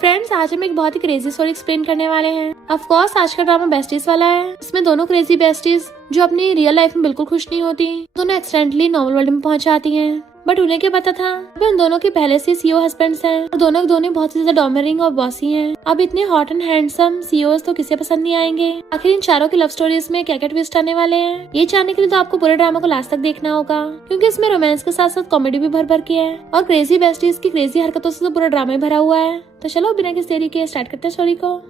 Friends, आज हम एक बहुत ही क्रेजी स्टोरी एक्सप्लेन करने वाले हैं। ऑफ कोर्स आज का ड्रामा बेस्टीज वाला है। इसमें दोनों क्रेजी बेस्टीज जो अपनी रियल लाइफ में बिल्कुल खुश नहीं होती, दोनों एक्सीडेंटली नॉर्मल वर्ल्ड में पहुंच जाती हैं। बट उन्हें क्या पता था कि उन दोनों के पहले से सीईओ हस्बैंड्स हैं और दोनों बहुत ही ज्यादा डोमिनेटिंग और बॉसी हैं। अब इतने हॉट एंड हैंडसम सीईओज तो किसे पसंद नहीं आएंगे। आखिर इन चारों की लव स्टोरीज में क्या क्या ट्विस्ट आने वाले हैं, ये जानने के लिए तो आपको पूरे ड्रामा को लास्ट तक देखना होगा, क्योंकि इसमें रोमांस के साथ साथ कॉमेडी भी भर भर की है और क्रेजी बेस्टीज की क्रेजी हरकतों से तो पूरा ड्रामा भरा हुआ है। तो चलो बिना किसी देरी के स्टार्ट करते हैं स्टोरी को।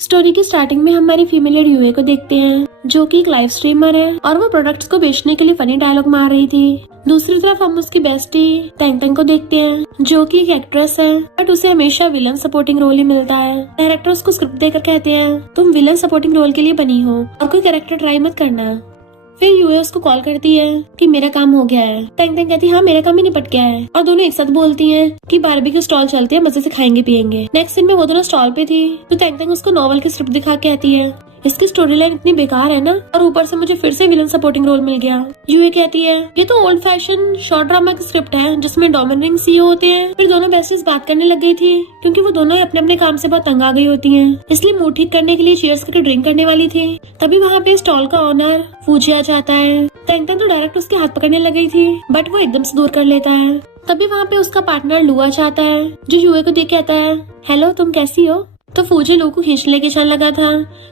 स्टोरी की स्टार्टिंग में हमारी फीमेल लीड यूए को देखते हैं, जो कि एक लाइव स्ट्रीमर है और वो प्रोडक्ट्स को बेचने के लिए फनी डायलॉग मार रही थी। दूसरी तरफ हम उसकी बेस्टी टैंग टैंग को देखते हैं, जो कि एक एक्ट्रेस है, बट उसे हमेशा विलन सपोर्टिंग रोल ही मिलता है। डायरेक्टर उसको स्क्रिप्ट देकर कहते हैं, तुम विलन सपोर्टिंग रोल के लिए बनी हो और कोई कैरेक्टर ट्राई मत करना। फिर यूए उसको कॉल करती है कि मेरा काम हो गया है। टैंग टैंग कहती है, हाँ मेरा काम ही निपट गया है, और दोनों एक साथ बोलती हैं कि बारबेक्यू स्टॉल चलते हैं, मजे से खाएंगे पियेंगे। नेक्स्ट सीन में वो दोनों स्टॉल पे थी तो टैंग टैंग उसको नॉवल की स्क्रिप्ट दिखा के कहती है, इसकी स्टोरी लाइन इतनी बेकार है ना, और ऊपर से मुझे फिर से विलन सपोर्टिंग रोल मिल गया। यूए कहती है, ये तो ओल्ड फैशन शॉर्ट ड्रामा की स्क्रिप्ट है जिसमें डोमिनेटिंग सीईओ होते हैं। फिर दोनों बेस्टीज बात करने लग गई थी, क्योंकि वो दोनों अपने अपने काम से बहुत तंग आ गई होती हैं, इसलिए मूड ठीक करने के लिए चीयर्स करके ड्रिंक करने वाली थी। तभी वहाँ पे स्टॉल का ओनर फूजी आ जाता है। टैंग टैंग तो डायरेक्ट उसके हाथ पकड़ने लग गई थी, बट वो एकदम से दूर कर लेता है। तभी वहाँ पे उसका पार्टनर लू आ जाता है, जो यूए को देख कहता है, हेलो तुम कैसी हो। तो फूजी लू को खींच लेके चलने लगा था,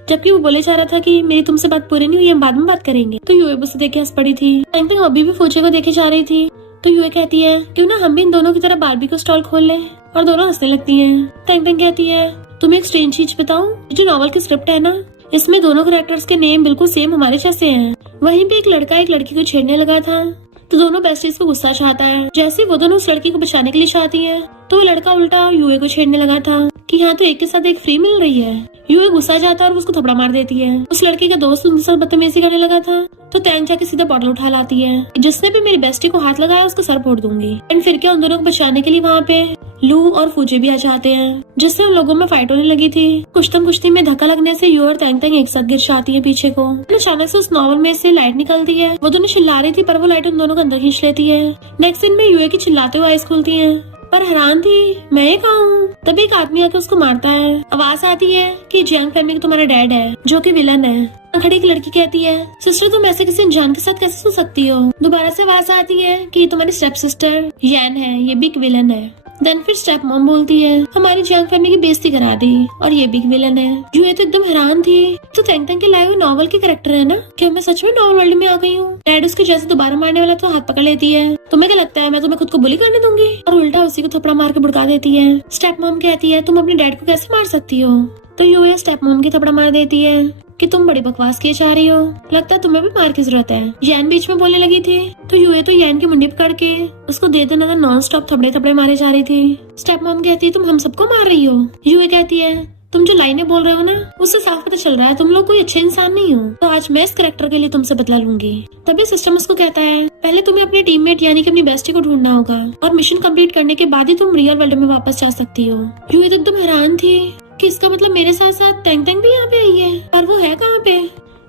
जबकि वो बोले जा रहा था कि मेरी तुमसे बात पूरी नहीं हुई, हम बाद में बात करेंगे। तो यूए उसे देख के हंस पड़ी थी। टैंग टैंग अभी भी फूजी को देखे जा रही थी, तो यूए कहती है, क्यों ना हम भी इन दोनों की तरह बारबेक्यू स्टॉल खोल लें, और दोनों हंसने लगती हैं। टैंग टैंग कहती है, तुम्हें एक स्ट्रेंज चीज बताऊं, जो नॉवल की स्क्रिप्ट है ना, इसमें दोनों कैरेक्टर्स के नेम बिल्कुल सेम हमारे जैसे हैं। वहीं पे एक लड़का एक लड़की को छेड़ने लगा था, तो दोनों बेस्टीज को गुस्सा चाहता है। जैसे वो दोनों उस लड़की को बचाने के लिए चाहती है, तो वो लड़का उल्टा यूए को छेड़ने लगा था कि यहाँ तो एक के साथ एक फ्री मिल रही है। यूए गुस्सा जाता है और उसको थपड़ा मार देती है। उस लड़की का दोस्त उनके साथ बदतमीजी करने लगा था, तो टैंग जाके सीधा बॉटल उठा लाती है, जिसने भी मेरी बेस्टी को हाथ लगाया उसका सर फोड़ दूंगी। एंड फिर क्या, उन दोनों को बचाने के लिए वहाँ पे लू और फूजी भी आ जाते हैं, जिससे उन लोगों में फाइट होने लगी थी। कुश्ती में धक्का लगने से यू और टैंग टैंग एक साथ गिर जाती है पीछे को। अचानक से उस नॉवल में से लाइट निकलती है। वो दोनों चिल्ला रही थी, पर वो लाइट उन दोनों को अंदर खींच लेती है। नेक्स्ट सीन में यूए की चिल्लाते हुए आइज खुलती है, पर हैरान थी, मैं ये कहाँ हूँ। तभी एक आदमी आके उसको मारता है। आवाज आती है कि जियांग फैमिली का तुम्हारा डैड है, जो कि विलन है। खड़ी एक लड़की कहती है, सिस्टर तुम ऐसे किसी इंसान के साथ कैसे सो सकती हो। दोबारा से आवाज आती है कि तुम्हारी स्टेप सिस्टर यैन है, ये भी एक विलन है। देन फिर स्टेप मॉम बोलती है, हमारी जियांग फैमिली की बेइज्जती करा दी, और ये भी एक विलन है। यूए तो एकदम हैरान थी, तो टैंग टैंग के लाए हुए नॉवल के कैरेक्टर है ना, क्या मैं सच में नॉवल वर्ल्ड में आ गई हूँ। डैड उसके जैसे दोबारा मारने वाला तो हाथ पकड़ लेती है, तुम्हें क्या लगता है मैं तुम्हें खुद को बुली करने दूंगी, और उल्टा उसी को थप्पड़ मार के भड़का देती है। स्टेप मॉम कहती है, तुम अपने डैड को कैसे मार सकती हो। तो यूए स्टेप मॉम की थप्पड़ मार देती है कि तुम बड़ी बकवास किए जा रही हो, लगता है तुम्हें भी मार की जरूरत है। यैन बीच में बोलने लगी थी, तो यूए तो यैन की मुंडी पकड़ के उसको दे दे नजर नॉन स्टॉप थपड़े मारे जा रही थी। स्टेप मॉम कहती है, तुम हम सबको मार रही हो। यूए कहती है, तुम जो लाइनें बोल रहे हो ना, उससे साफ पता चल रहा है तुम लोग कोई अच्छे इंसान नहीं हो, तो आज मैं इस कैरेक्टर के लिए तुमसे बदला लूंगी। तभी सिस्टम उसको कहता है, पहले तुम्हें अपने टीममेट यानी कि अपनी बेस्टी को ढूंढना होगा, और मिशन कंप्लीट करने के बाद ही तुम रियल वर्ल्ड में वापस जा सकती हो। यूए तो एकदम हैरान थी कि इसका मतलब मेरे साथ साथ टैंग टैंग भी यहाँ पे आई है, पर वो है कहाँ पे।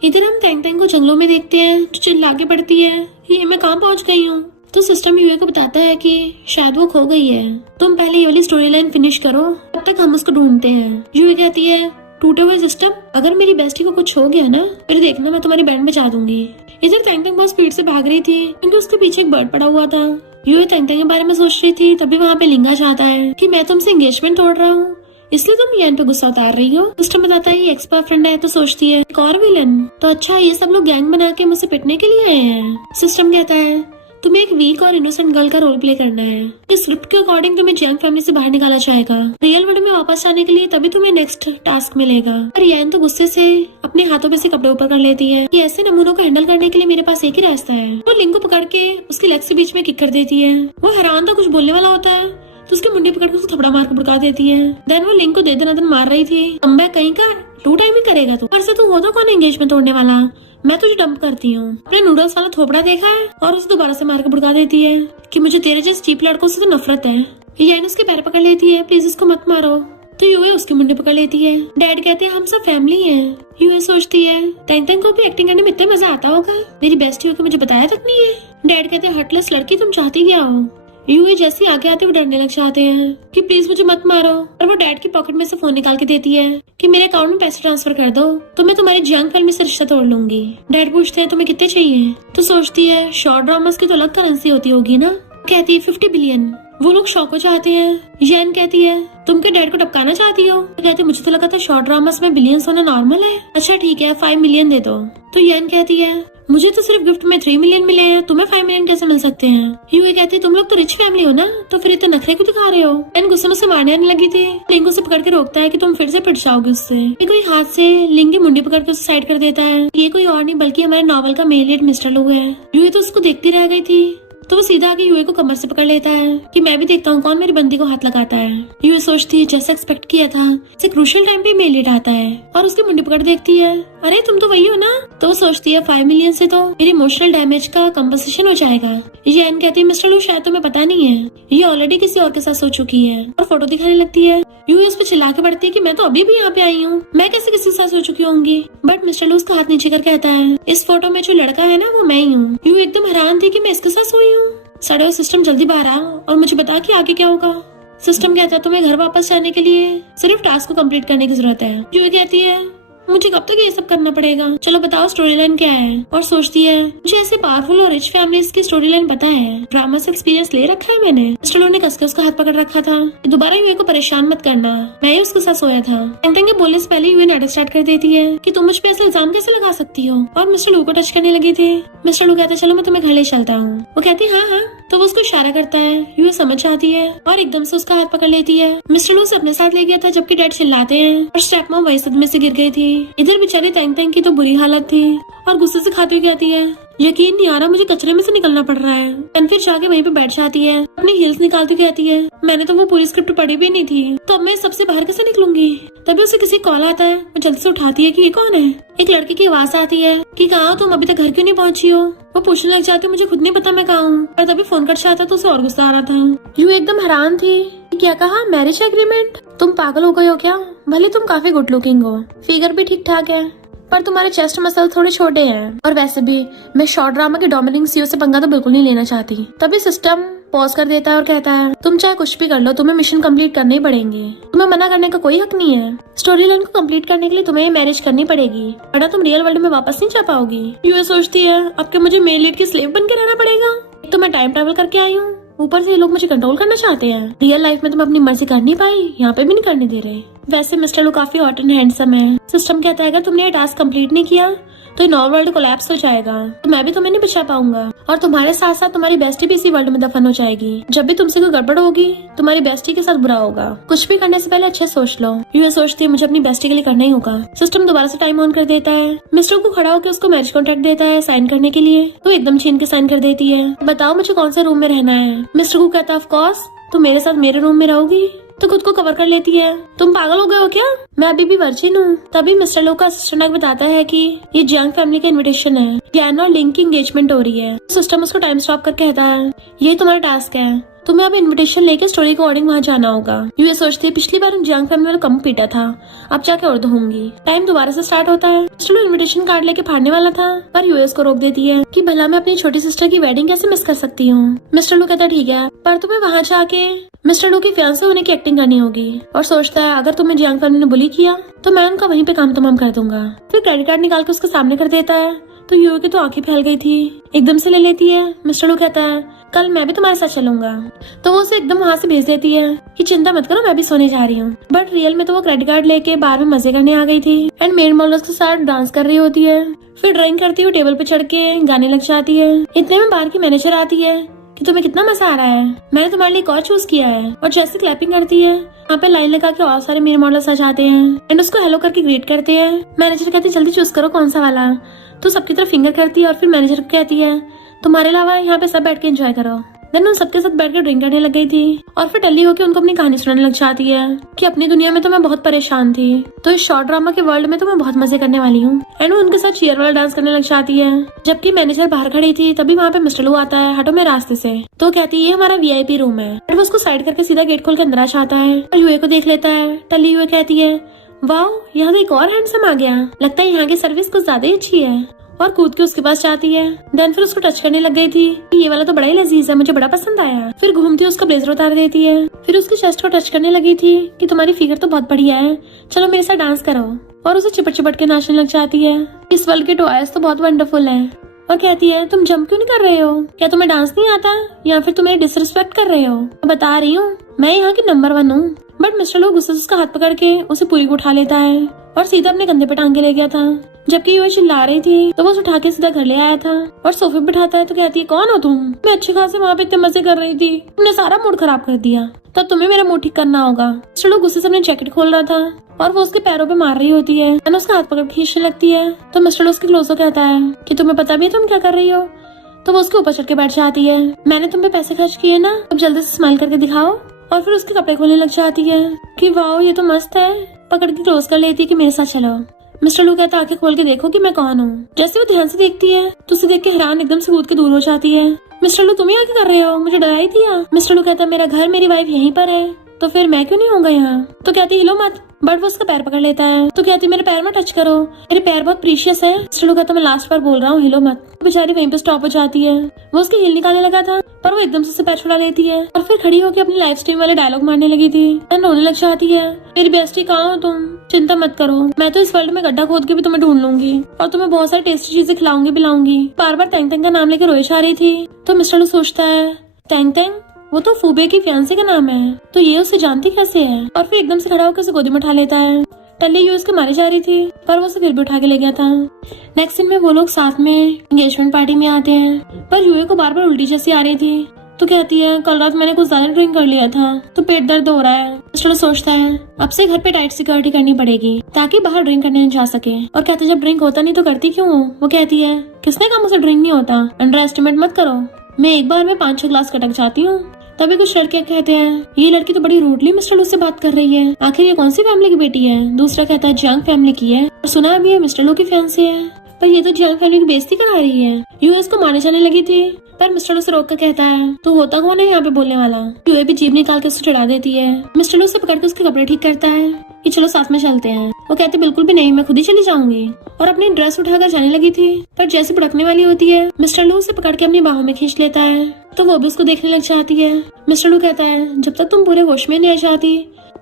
इधर हम टैंग टैंग को जंगलों में देखते हैं, जो चिल्ला के पड़ती है, ये मैं कहाँ पहुँच गई हूँ। तो सिस्टम यूए को बताता है कि शायद वो खो गई है, तुम पहले ये वाली स्टोरी लाइन फिनिश करो, तब तक हम उसको ढूंढते हैं। यूए कहती है, टूटे हुए सिस्टम, अगर मेरी बेस्टी को कुछ हो गया ना, फिर देखना मैं तुम्हारी बैंड में जा दूंगी। इधर टैंग टैंग बहुत स्पीड से भाग रही थी, क्योंकि उसके पीछे एक बर्ड पड़ा हुआ था। यूए टैंग टैंग के बारे में सोच रही थी, तभी वहाँ पे लिंगा चाहता है कि मैं तुमसे एंगेजमेंट तोड़ रहा हूँ, इसलिए तुम यैन पे गुस्सा उतार रही हो। सिस्टम बताता है ये एक्स बॉयफ्रेंड है, तो सोचती है एक और विलन, तो अच्छा ये सब लोग गैंग बना के मुझसे पिटने के लिए आए हैं। सिस्टम कहता है, तुम्हें एक वीक और इनोसेंट गर्ल का रोल प्ले करना है। इस स्क्रिप्ट के अकॉर्डिंग तुम्हें जियांग फैमिली से बाहर निकाला जाएगा, रियल वर्ल्ड में वापस आने के लिए तभी तुम्हें नेक्स्ट टास्क मिलेगा। पर यैन तो गुस्से से अपने हाथों पे से कपड़े ऊपर कर लेती है कि ऐसे नमूनों को हैंडल करने के लिए मेरे पास एक ही रास्ता है। तो लिंग को पकड़ के उसकी लेग के बीच में किक कर देती है। वो हैरान था, कुछ बोलने वाला होता है, तो उसकी मुंडी पकड़ के उसको थपड़ा मार के भड़का देती है। देन वो लिंग को दे दनादन मार रही थी, कम कहीं का 2 टाइम ही करेगा तू, पर से तू हो तो कौन एंगेजमेंट तोड़ने वाला, मैं तुझे डंप करती हूँ। अपने नूडल्स वाला थोपड़ा देखा है, और उसे दोबारा से मार के भड़का देती है कि मुझे तेरे जैसे चीप लड़कों से तो नफरत है। यैन उसके पैर पकड़ लेती है, प्लीज इसको मत मारो। तो यूए उसकी मुंडी पकड़ लेती है। डैड कहते हैं हम सब फैमिली हैं। यूए सोचती है टैंग टैंग को भी एक्टिंग करने में इतना मजा आता होगा, मेरी बेस्टी होकर मुझे बताया तक नहीं है। डैड कहते हैं हटलेस लड़की तुम चाहती क्या हो। यूए जैसे आगे आते वो डरने लग जाते हैं कि प्लीज मुझे मत मारो, और वो डैड की पॉकेट में से फोन निकाल के देती है कि मेरे अकाउंट में पैसे ट्रांसफर कर दो तो मैं तुम्हारी जंग फैमिली से रिश्ता तोड़ लूंगी। डैड पूछते हैं तुम्हें कितने चाहिए, तो सोचती है शॉर्ट ड्रामास की तो अलग करेंसी होती होगी ना, कहती है 50 बिलियन। वो लोग शौक हो जाते हैं। येन कहती है तुम के डैड को टपकाना चाहती हो, तो कहती मुझे तो लगा था शॉर्ट ड्रामास में बिलियंस होना नॉर्मल है। अच्छा ठीक है 5 मिलियन दे दो। तो येन कहती है मुझे तो सिर्फ गिफ्ट में 3 मिलियन मिले हैं, तुम्हें 5 मिलियन कैसे मिल सकते हैं। यूए कहती है तुम लोग तो रिच फैमिली हो ना, तो फिर इतने नखरे क्यों दिखा रहे हो। येन गुस्से में से मारने आने लगी थी। लिंग उसे पकड़ के रोकता है कि तुम फिर से पिट जाओगे उससे। ये कोई हाथ से लिंग की मुंडी पकड़ के उसे साइड कर देता है। ये कोई और नहीं बल्कि हमारे नॉवल का मेल लीड मिस्टर लू है। यूए तो उसको देखती रह गई थी, तो वो सीधा आके यूए को कमर से पकड़ लेता है कि मैं भी देखता हूँ कौन मेरी बंदी को हाथ लगाता है। यूए सोचती है जैसा एक्सपेक्ट किया था इसे क्रूशियल टाइम पे मेल आता है और उसकी मुंडी पकड़ देखती है, अरे तुम तो वही हो ना। तो वो सोचती है 5 मिलियन से तो मेरी इमोशनल डैमेज का कंपनसेशन हो जाएगा। ये एन कहती है मिस्टर लू शायद तुम्हें पता नहीं है ये ऑलरेडी किसी और के साथ सो चुकी है, और फोटो दिखाने लगती है। यूए उस पर चिल्ला के पड़ती है कि मैं तो अभी भी यहाँ पे आई हूँ, मैं कैसे किसी के साथ सो चुकी होंगी। बट मिस्टर लू उसका हाथ नीचे कर कहता है इस फोटो में जो लड़का है ना वो मैं ही हूँ। यूए एकदम हैरान थी कि मैं इसके साथ सोई हूँ। साढ़े सिस्टम जल्दी बाहर आ और मुझे बता कि आगे क्या होगा। सिस्टम कहता है तुम्हें घर वापस जाने के लिए सिर्फ टास्क को कंप्लीट करने की जरूरत है। यूए कहती है मुझे कब तक ये सब करना पड़ेगा, चलो बताओ स्टोरी लाइन क्या है। और सोचती है मुझे ऐसे पावरफुल और रिच फैमिलीज की स्टोरी लाइन पता है, ड्रामा से एक्सपीरियंस ले रखा है मैंने। मिस्टर लू ने कसके उसका हाथ पकड़ रखा था, दोबारा यूए को परेशान मत करना, मैं ही उसके साथ सोया था। टेंटेंग के बोलने से पहले यूए नाटक स्टार्ट कर देती है कि तुम मुझ पे ऐसे इल्जाम कैसे लगा सकती हो, और मिस्टर लू को टच करने लगी थी। मिस्टर लू कहता है चलो मैं तुम्हें घर ले चलता हूँ। वो कहती है हाँ, तो वो उसको इशारा करता है। यूए समझ जाती है और एकदम से उसका हाथ पकड़ लेती है। मिस्टर लू से अपने साथ ले गया था जबकि डैड चिल्लाते हैं और स्टेप मॉम वही सदमे से गिर गई थी। इधर बेचारे टेंटेंग की तो बुरी हालत थी और गुस्से से खाती हुई कहती है यकीन नहीं आ रहा मुझे कचरे में से निकलना पड़ रहा है। एंड फिर जाके वहीं पे बैठ जाती है, अपनी हील्स निकालती कहती है मैंने तो वो पूरी स्क्रिप्ट पढ़ी भी नहीं थी, तो अब मैं सबसे बाहर कैसे निकलूंगी। तभी उसे किसी कॉल आता है, वो जल्दी से उठाती है कि ये कौन है। एक लड़के की आवाज आती है कि कहाँ हो तुम, अभी तक घर क्यों नहीं पहुंची हो। वो पूछने लग जाती है मुझे खुद नहीं पता मैं कहाँ हूँ, और तभी फोन कट जाता तो उसे और गुस्सा आ रहा था। यूं एकदम हैरान थी क्या कहा मैरिज एग्रीमेंट, तुम पागल हो गए हो क्या। भले तुम काफी गुड लुकिंग हो, फिगर भी ठीक ठाक है, पर तुम्हारे चेस्ट मसल थोड़े छोटे हैं, और वैसे भी मैं शॉर्ट ड्रामा के डोमिनिक सीईओ से पंगा तो बिल्कुल नहीं लेना चाहती। तभी सिस्टम पॉज कर देता है और कहता है तुम चाहे कुछ भी कर लो तुम्हें मिशन कंप्लीट करने ही पड़ेंगे, तुम्हें मना करने का कोई हक नहीं है। स्टोरी लाइन को कंप्लीट करने के लिए तुम्हें ये मैरिज करनी पड़ेगी, वरना तुम रियल वर्ल्ड में वापस नहीं जा पाओगी। यूए सोचती है अब क्या मुझे मेल लीड की स्लेव बन के रहना पड़ेगा, तो मैं टाइम ट्रैवल करके आई हूँ, ऊपर से ये लोग मुझे कंट्रोल करना चाहते हैं। रियल लाइफ में तुम अपनी मर्जी कर नहीं पाई, यहाँ पे भी नहीं करने दे रहे। वैसे मिस्टर लू काफी हॉट एंड हैंडसम है। सिस्टम कहता है अगर तुमने ये टास्क कंप्लीट नहीं किया तो नॉर्मल वर्ल्ड कोलैप्स हो जाएगा, तो मैं भी तुम्हें नहीं बचा पाऊंगा, और तुम्हारे साथ साथ तुम्हारी बेस्टी भी इसी वर्ल्ड में दफन हो जाएगी। जब भी तुमसे कोई गड़बड़ होगी तुम्हारी बेस्टी के साथ बुरा होगा, कुछ भी करने से पहले अच्छे सोच लो। यूए सोचती है मुझे अपनी बेस्टी के लिए करना ही होगा। सिस्टम दोबारा से टाइम ऑन कर देता है। मिस्टर को खड़ा होकर उसको मैरिज कॉन्ट्रैक्ट देता है साइन करने के लिए, तो एकदम छीन के साइन कर देती है। बताओ मुझे कौन से रूम में रहना है। मिस्टर को कहता है ऑफ कोर्स तुम मेरे साथ मेरे रूम में रहोगी, तो खुद को कवर कर लेती है। तुम पागल हो गए हो क्या, मैं अभी भी वर्जिन हूँ। तभी मिस्टर लो का असिस्टेंट बताता है कि ये जंग फैमिली का इनविटेशन है, यान और लिंक की एंगेजमेंट हो रही है। सिस्टम उसको टाइम स्टॉप करके कहता है ये तुम्हारा टास्क है, तुम्हें अब इनविटेशन लेके स्टोरी के अकॉर्डिंग वहाँ जाना होगा। यूए सोचती है पिछली बार जंग फैमिली वाला कम पीटा था, अब जाके और दूंगी। टाइम दोबारा से स्टार्ट होता है। मिस्टर लो इनविटेशन कार्ड लेके फाड़ने वाला था, पर यूएस को रोक देती है कि भला मैं अपनी छोटी सिस्टर की वेडिंग कैसे मिस कर सकती हूँ। मिस्टर लो कहता है ठीक है, पर तुम्हें वहाँ जाके मिस्टर लू की फियांसे होने की एक्टिंग करनी होगी, और सोचता है अगर तुम्हें जंग फैमिली ने बुली किया तो मैं उनका वहीं पे काम तमाम कर दूंगा। फिर क्रेडिट कार्ड निकाल के उसके सामने कर देता है, तो यूए की तो आंखें फैल गई थी, एकदम से ले लेती है। मिस्टर लू कहता है कल मैं भी तुम्हारे साथ चलूंगा, तो वो उसे एकदम वहाँ से भेज देती है कि चिंता मत करो मैं भी सोने जा रही हूँ। बट रियल में तो वो क्रेडिट कार्ड लेके बार में मजे करने आ गई थी, एंड मेड मॉडल्स के साथ डांस कर रही होती है। फिर ड्राइंग करती हुई टेबल पे चढ़ के गाने लग जाती है। इतने में बाहर की मैनेजर आती है कि तुम्हें कितना मजा आ रहा है, मैंने तुम्हारे लिए कॉल चूज किया है, और जैसे क्लैपिंग करती है वहाँ पे लाइन लगा के और सारे मेल मॉडल्स आ जाते हैं एंड उसको हेलो करके ग्रीट करते हैं। मैनेजर कहती है जल्दी चूज करो कौन सा वाला, तो सबकी तरफ फिंगर करती है और फिर मैनेजर को कहती है तुम्हारे अलावा यहाँ पे सब बैठ के एंजॉय करो। देन उन सबके साथ बैठ के ड्रिंक करने लग गई थी, और फिर टल्ली होकर उनको अपनी कहानी सुनाने लग जाती है कि अपनी दुनिया में तो मैं बहुत परेशान थी, तो इस शॉर्ट ड्रामा के वर्ल्ड में तो मैं बहुत मजे करने वाली हूँ। एंड वो उनके साथ चीयर वाला डांस करने लग जाती है। जबकि मैनेजर बाहर खड़ी थी तभी वहाँ पे मिस्टर लू आता है, हटो मेरे रास्ते से। तो कहती है ये हमारा वीआईपी रूम है, और वो उसको साइड करके सीधा गेट खोल के अंदर आ जाता है और यूए को देख लेता है। टल्ली यूए कहती है वाओ यहाँ तो एक और हैंडसम आ गया, लगता है यहाँ की सर्विस कुछ ज्यादा ही अच्छी है। और कूद के उसके पास जाती है। देन फिर उसको टच करने लग गई थी। ये वाला तो बड़ा ही लजीज है, मुझे बड़ा पसंद आया। फिर घूमती उसका ब्लेजर उतार देती है। फिर उसकी चेस्ट को टच करने लगी थी कि तुम्हारी फिगर तो बहुत बढ़िया है, चलो मेरे साथ डांस करो। और उसे चिपट चिपट के नाचने लग जाती है। इस वर्ल्ड के टॉयज तो बहुत वंडरफुल है। और कहती है तुम जंप क्यों नहीं कर रहे हो, क्या तुम्हें डांस नहीं आता या फिर तुम मेरी डिसरिस्पेक्ट कर रहे हो। मैं बता रही हूँ मैं यहाँ की नंबर 1 हूँ। बट मिस्टर लो गुस्से से उसका हाथ पकड़ के उसे पूरी को उठा लेता है और सीधा अपने कंधे पे टांग के ले गया था। जबकि वो चिल्ला रही थी तो वो उठा के सीधा घर ले आया था और सोफे पे बिठाता है तो कहती है कौन हो तुम, मैं अच्छे खासे वहाँ पे इतने मजे कर रही थी, तुमने सारा मूड खराब कर दिया, तब तुम्हें मेरा मूड ठीक करना होगा। मिस्टर लो गुस्से से अपनी जैकेट खोल रहा था और वो उसके पैरों पे मार रही होती है। मैंने उसका हाथ पकड़ खींचने लगती है तो मिस्टर लो उसके क्लोज हो कहता है कि तुम्हें पता भी है तुम क्या कर रही हो। तो वो उसके ऊपर चढ़ के बैठ जाती है। मैंने तुम पे पैसे खर्च किए ना, अब जल्दी से स्माइल करके दिखाओ। और फिर उसके कपड़े खोलने लग जाती है कि वाओ ये तो मस्त है। पकड़ के क्लोज कर लेती है कि मेरे साथ चलो। मिस्टर लू कहता आंखें खोल के देखो कि मैं कौन हूँ। जैसे वो ध्यान से देखती है तो उसे देख के हैरान एकदम से कूद के दूर हो जाती है। मिस्टर लू तुम यहाँ क्या कर रहे हो, मुझे डरा ही दिया। मिस्टर लू कहता मेरा घर मेरी वाइफ यहीं पर है तो फिर मैं क्यों नहीं होऊंगा यहाँ। तो कहती हिलो मत, बट वो उसका पैर पकड़ लेता है तो कहती मेरे पैर में टच करो, मेरे पैर बहुत प्रीशियस है। मिस्टर लू कहता मैं लास्ट बार बोल रहा हूँ हिलो मत। बेचारी वहीं पे स्टॉप हो जाती है। वो उसकी हिल निकालने लगा था पर वो एकदम से उसे पैर छुड़ा लेती है और फिर खड़ी होकर अपनी लाइव स्ट्रीम वाले डायलॉग मारने लगी थी। रोने लग जाती है मेरी बेस्टी कहाँ हो तुम, चिंता मत करो, मैं तो इस वर्ल्ड में गड्ढा खोद के भी तुम्हें ढूंढ लूंगी और तुम्हें बहुत सारी टेस्टी चीजें खिलाऊंगी पिलाऊंगी। बार बार तैंग तैंग का नाम लेकर रोए जा रही थी। तो मिस्टर लू सोचता है तैंग तैंग वो तो फूबे की फियांसे का नाम है, तो ये उसे जानती कैसे है। और फिर एकदम से खड़ा होकर उसे गोदी में उठा लेता है। टल्ली ये उसके मारी जा रही थी पर वो उसे फिर भी उठा के ले गया था। नेक्स्ट सीन में वो लोग साथ में एंगेजमेंट पार्टी में आते हैं पर यूए को बार बार उल्टी जैसी आ रही थी। तो कहती है कल रात मैंने कुछ ज्यादा ड्रिंक कर लिया था तो पेट दर्द हो रहा है। मिस्टर सोचता है अब से घर पे टाइट सिक्योरिटी करनी पड़ेगी ताकि बाहर ड्रिंक करने जा सके। और कहते जब ड्रिंक होता नहीं तो करती क्यों हो। वो कहती है किसने कहा मुझसे ड्रिंक नहीं होता, अंडर एस्टिमेट मत करो, मैं एक बार में 5-6 ग्लास कटक जाती हूँ। तभी कुछ लड़के कहते हैं ये लड़की तो बड़ी रूडली मिस्टर लू से बात कर रही है, आखिर ये कौन सी फैमिली की बेटी है। दूसरा कहता है जंग फैमिली की है और सुना भी है मिस्टर लू की फैंसी है, पर ये तो जंग फैमिली की बेइज्जती करा रही है। यूएस को मारने जाने लगी थी पर मिस्टर लू से रोक कर कहता है तो होता कौन है यहाँ पे बोलने वाला। यूए भी जीभ निकाल के उसे चिढ़ा देती है। मिस्टर लू से पकड़ के उसके कपड़े ठीक करता है कि चलो साथ में चलते हैं। वो कहते बिल्कुल भी नहीं, मैं खुद ही चली जाऊंगी। और अपनी ड्रेस उठाकर जाने लगी थी पर जैसे भड़कने वाली होती है मिस्टर लू उसे पकड़ के अपनी बाहों में खींच लेता है तो वो भी उसको देखने लग जाती है। मिस्टर लू कहता है जब तक तुम पूरे होश में नहीं आ जाती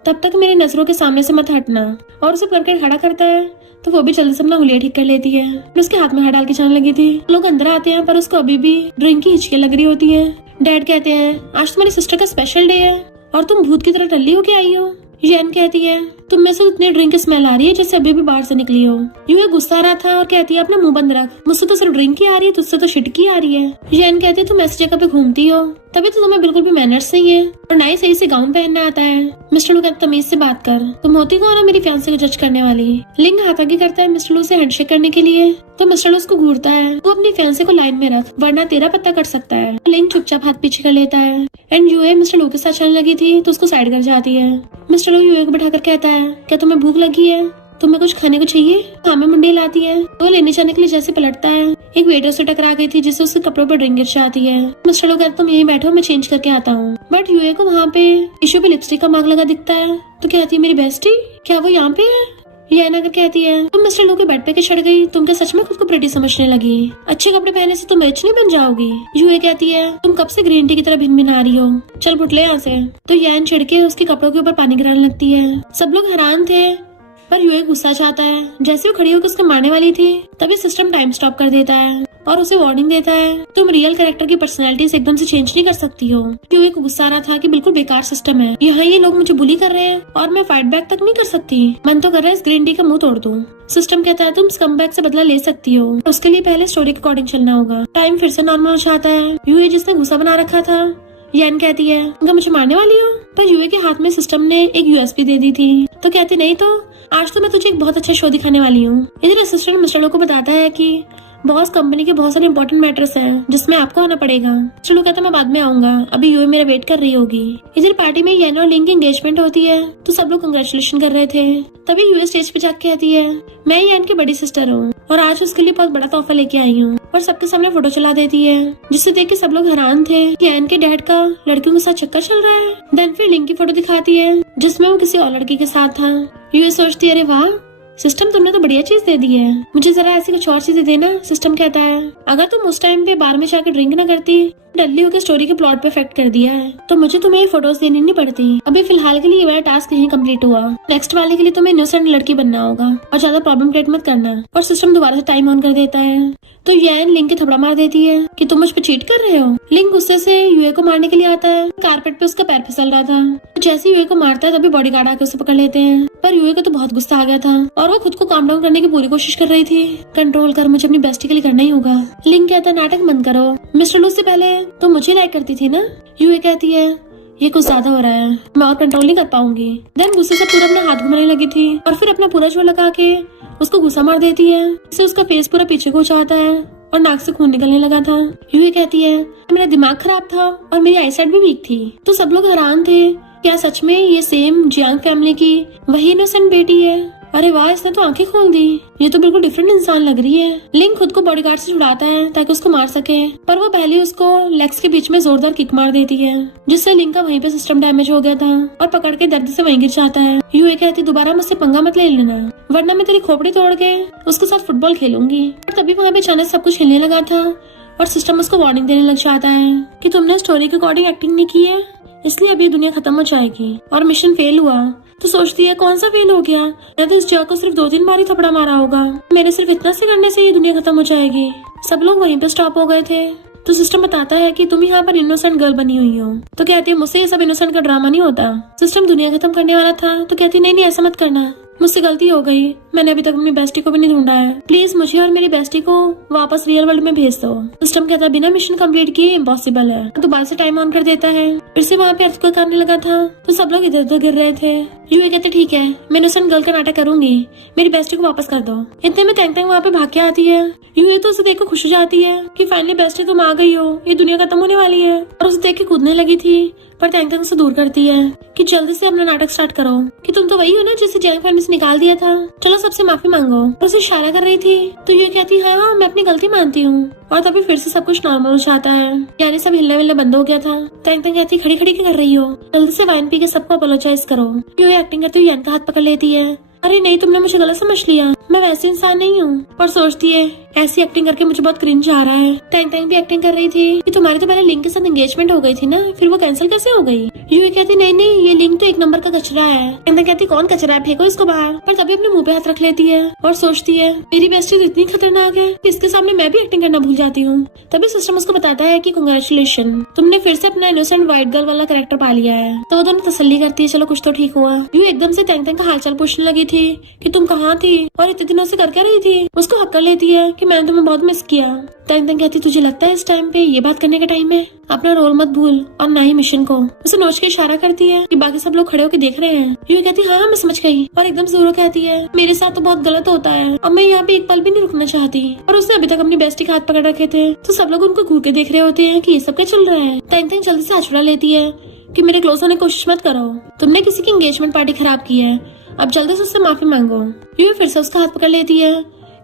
तब तक मेरी नजरों के सामने से मत हटना। और उसे पकड़ कर खड़ा करता है तो वो भी जल्दी से अपना हुलिया ठीक कर लेती है। फिर उसके हाथ में हाथ डाल के जाने लगी थी। लोग अंदर आते हैं पर उसको अभी भी ड्रिंक की हिचके लग रही होती है। डैड कहते हैं आज तुम्हारी सिस्टर का स्पेशल डे है और तुम भूत की तरह टल्ली होके आई हो। जैन कहती है तुम में से इतनी ड्रिंक की स्मेल आ रही है जैसे अभी भी बाहर से निकली हो। यूए गुस्सा आ रहा था और कहती है अपना मुंह बंद रख, मुझसे तो सिर्फ ड्रिंक ही आ रही है, तुझसे तो शिटकी आ रही है। जैन कहती है तुम ऐसी जगह पे घूमती हो तभी तो तुम्हें बिल्कुल भी मैनर्स नहीं है और ना ही सही से गाउन पहनना आता है। मिस्टर लू कहता तमीज से बात कर, तुम होती कौन हो मेरी फियांसे को जज करने वाली। लिंग हाथ आगे करता है मिस्टर लू से हैंडशेक करने के लिए तो मिस्टर लू उसको घूरता है तू अपनी फियांसे को लाइन में रख वरना तेरा पत्ता कट सकता है। लिंग चुपचाप हाथ पीछे कर लेता है एंड यूए मिस्टर लू के साथ चलने लगी थी तो उसको साइड कर जाती है। मिस्टर लू यूए को बैठाकर कहता है क्या तुम्हें भूख लगी है, तुम्हें कुछ खाने को चाहिए। हाँ में मुंडी लाती है। वो लेने जाने के लिए जैसे पलटता है एक वेटर से टकरा गई थी जिससे उसके कपड़ों पर ड्रिंक गिर जाती है। मिस्टर लू कहता तुम यहीं बैठो मैं चेंज करके आता हूँ। बट यूए को वहाँ पे टिश्यू पे लिपस्टिक का मार्क लगा दिखता है तो कहती है मेरी बेस्टी क्या वो यहाँ पे है। ये नगर कहती है तुम मिस्टर लू के बेड पे के चढ़ गई, तुम क्या सच में खुद को प्रेटी समझने लगी, अच्छे कपड़े पहनने से तुम रिच नहीं बन जाओगी। यूए कहती है तुम कब से ग्रीन टी की तरह भिन भिन आ रही हो, चल बुटले यहाँ से। तो यैन चिढ़ के उसके कपड़ों के ऊपर पानी गिराने लगती है। सब लोग हैरान थे पर यूए गुस्सा चाहता है। जैसे वो खड़ी होकर उसको मारने वाली थी तभी सिस्टम टाइम स्टॉप कर देता है और उसे वार्निंग देता है तुम रियल कैरेक्टर की पर्सनैलिटी से एकदम से चेंज नहीं कर सकती हो। यूए को गुस्सा आ रहा था कि बिल्कुल बेकार सिस्टम है, यहाँ ये लोग मुझे बुली कर रहे हैं और मैं फाइट बैक तक नहीं कर सकती। मन तो कर रहा है इस ग्रीन टी का मुंह तोड़ दूं। सिस्टम कहता है तुम स्कमबैग से बदला ले सकती हो, उसके लिए पहले स्टोरी के अकॉर्डिंग चलना होगा। टाइम फिर से नॉर्मल हो जाता है। यूए जिसने गुस्सा बना रखा था यैन कहती है उनका मुझे मारने वाली हो, पर यूए के हाथ में सिस्टम ने एक यूएसपी दे दी थी तो कहती नहीं तो आज तो मैं तुझे एक बहुत अच्छा शो दिखाने वाली हूँ। इधर असिस्टेंट मिस्टर लो को बताता है कि बॉस कंपनी के बहुत सारे इंपॉर्टेंट मैटर्स हैं जिसमें आपको आना पड़ेगा। मिस्टर लू कहता मैं बाद में आऊंगा, अभी यूए मेरा वेट कर रही होगी। इधर पार्टी में यैन और लिंग की एंगेजमेंट होती है तो सब लोग कंग्रेचुलेशन कर रहे थे। तभी यूए स्टेज पे जाके कहती है मैं यैन की बड़ी सिस्टर हूँ और आज उसके लिए बहुत बड़ा तोहफा लेके आई हूँ और सबके सामने फोटो चला देती है जिससे देख के सब लोग हैरान थे कि यैन के डैड का लड़कियों के साथ चक्कर चल रहा है। देन फिर लिंग की फोटो दिखाती है जिसमें वो किसी और लड़की के साथ था। यूए सोचती है अरे वाह सिस्टम तुमने तो बढ़िया चीज दे दी है, मुझे जरा ऐसी कुछ और चीजें देना। सिस्टम कहता है अगर तुम उस टाइम पे बार में जाकर ड्रिंक ना करती, डल्ली होकर स्टोरी के प्लॉट पे इफेक्ट कर दिया है, तो मुझे तुम्हें ये फोटोज देनी नहीं पड़ती। अभी फिलहाल के लिए ये वाला टास्क नहीं कंप्लीट हुआ, नेक्स्ट वाले के लिए तुम्हें इनोसेंट लड़की बनना होगा और ज्यादा प्रॉब्लम क्रिएट मत करना। और सिस्टम दोबारा से टाइम ऑन कर देता है तो यैन लिंक के थपड़ा मार देती है कि तुम मुझ पे चीट कर रहे हो। लिंक गुस्से से यूए को मारने के लिए आता है, कारपेट पे उसका पैर फिसल रहा था। तो जैसे यूए को मारता है तभी बॉडीगार्ड आके उसे पकड़ लेते हैं, पर यूए को तो बहुत गुस्सा आ गया था और वो खुद को काम डाउन करने की पूरी कोशिश कर रही थी। कंट्रोल कर, मुझे अपनी बेस्टी के लिए करना ही होगा। लिंक कहता है नाटक बंद करो, मिस्टर लू से पहले तो मुझे लाइक करती थी ना। यूए कहती है ये कुछ ज्यादा हो रहा है, मैं और कंट्रोल नहीं कर पाऊंगी। देन गुस्से से पूरा अपना हाथ घुमाने लगी थी और फिर अपना पूरा जोर लगा के उसको गुस्सा मार देती है। इससे उसका फेस पूरा पीछे को जाता है और नाक से खून निकलने लगा था। यूए कहती है मेरा दिमाग खराब था और मेरी आईसाइट भी वीक थी। तो सब लोग हैरान थे, क्या सच में ये सेम जियांग फैमिली की वही इनोसेंट बेटी है? अरे वाह, इसने तो आंखें खोल दी, ये तो बिल्कुल डिफरेंट इंसान लग रही है। लिंक खुद को बॉडीगार्ड से छुड़ाता है ताकि उसको मार सके, पर वो पहले उसको लेग्स के बीच में जोरदार किक मार देती है, जिससे लिंक का वहीं पे सिस्टम डैमेज हो गया था और पकड़ के दर्द से वहीं गिर जाता है। यूए कहती दोबारा मुझसे पंगा मत ले लेना, वरना मैं तेरी खोपड़ी तोड़ के उसके साथ फुटबॉल खेलूंगी। और तभी वहाँ पे अचानक सब कुछ हिलने लगा था और सिस्टम उसको वार्निंग देने लग जाता है कि तुमने स्टोरी के अकॉर्डिंग एक्टिंग नहीं की है, इसलिए अब ये दुनिया खत्म हो जाएगी। और मिशन फेल हुआ तो सोचती है कौन सा फेल हो गया, या तो इस जॉक को सिर्फ 2-3 बार ही थपड़ा मारा होगा, मेरे सिर्फ इतना से करने से ये दुनिया खत्म हो जाएगी। सब लोग वहीं पे स्टॉप हो गए थे। तो सिस्टम बताता है कि तुम यहाँ पर इनोसेंट गर्ल बनी हुई हो। तो कहती है मुझसे ये सब इनोसेंट का ड्रामा नहीं होता। सिस्टम दुनिया खत्म करने वाला था तो कहती नहीं ऐसा मत करना, मुझसे गलती हो गई, मैंने अभी तक अपनी बेस्टी को भी नहीं ढूंढा है, प्लीज मुझे और मेरी बेस्टी को वापस रियल वर्ल्ड में भेज दो। सिस्टम कहता है बिना मिशन कंप्लीट किए इम्पॉसिबल है। दोबारा से टाइम ऑन कर देता है, फिर से वहाँ पे अर्थक्वेक करने लगा था तो सब लोग इधर उधर गिर रहे थे। यूए कहते ठीक है, मैं इनोसेंट गर्ल का नाटक करूंगी, मेरी बेस्टी को वापस कर दो। इतने में टैंग टैंग वहाँ पे भाग के आती है। यूए तो उसे देख कर खुश हो जाती है कि फाइनली बेस्टी तुम आ गई हो, ये दुनिया खत्म होने वाली है, और उसे देख के कूदने लगी थी, पर टैंग टैंग उसे दूर करती है कि जल्दी से अपना नाटक स्टार्ट करो कि तुम तो वही हो ना जिसे जियांग फैमिली से निकाल दिया था, चलो सबसे माफी मांगो। और उसे इशारा कर रही थी तो ये कहती हाँ मैं अपनी गलती मानती हूँ। और तभी फिर से सब कुछ नॉर्मल हो जाता है, यानी सब हिलना विलना बंद हो गया था। टैंग टैंग कहती खड़ी खड़ी क्या कर रही हो, जल्दी से वाइन पी के सबको अपोलोजाइज करो। ये एक्टिंग करती हुई यान का हाथ पकड़ लेती है, अरे नहीं तुमने मुझे गलत समझ लिया, मैं वैसे इंसान नहीं हूँ। और सोचती है ऐसी एक्टिंग करके मुझे बहुत क्रिंज आ रहा है। टैंग टैंग भी एक्टिंग कर रही थी कि तुम्हारी तो पहले लिंक के साथ एंगेजमेंट हो गई थी ना, फिर वो कैंसिल कैसे हो गई। यूए कहती नहीं ये लिंक तो एक नंबर का कचरा है। टैंग टैंग कहती कौन कचरा है, फेंको इसको बाहर। पर तभी अपने मुंह पे हाथ रख लेती है और सोचती है मेरी बेस्टी तो इतनी खतरनाक है कि इसके सामने मैं भी एक्टिंग करना भूल जाती हूँ। तभी सिस्टम उसको बताता है कि कांग्रेचुलेशन, तुमने फिर से अपना इनोसेंट व्हाइट गर्ल वाला कैरेक्टर पा लिया है। तो वो दोनों तसल्ली करती है, चलो कुछ तो ठीक हुआ। यू एकदम से टैंग टैंग का हालचाल पूछने लगी थी कि तुम कहाँ थी और इतने दिनों से कर क्या रही थी। उसको हक कर लेती है कि मैंने तुम्हें बहुत मिस किया। टैंग टैंग कहती तुझे लगता है इस टाइम पे ये बात करने का टाइम है, अपना रोल मत भूल और ना ही मिशन को। उसे नोच के इशारा करती है कि बाकी सब लोग खड़े होकर देख रहे हैं। यूं कहती हाँ मैं समझ गई, और एकदम जोरों कहती है मेरे साथ तो बहुत गलत होता है, अब मैं यहाँ पे एक पल भी नहीं रुकना चाहती। और उसने अभी तक अपनी बेस्टी के हाथ पकड़ रखे थे तो सब लोग उनको घूर के देख रहे होते हैं कि ये सब क्या चल रहा है। टैंग टैंग जल्दी से हाथ छुड़ा लेती है कि मेरे क्लोज होने की कोशिश मत करो, तुमने किसी की एंगेजमेंट पार्टी खराब की है, अब जल्दी से उससे माफी मांगो। यूं फिर से उसका हाथ पकड़ लेती है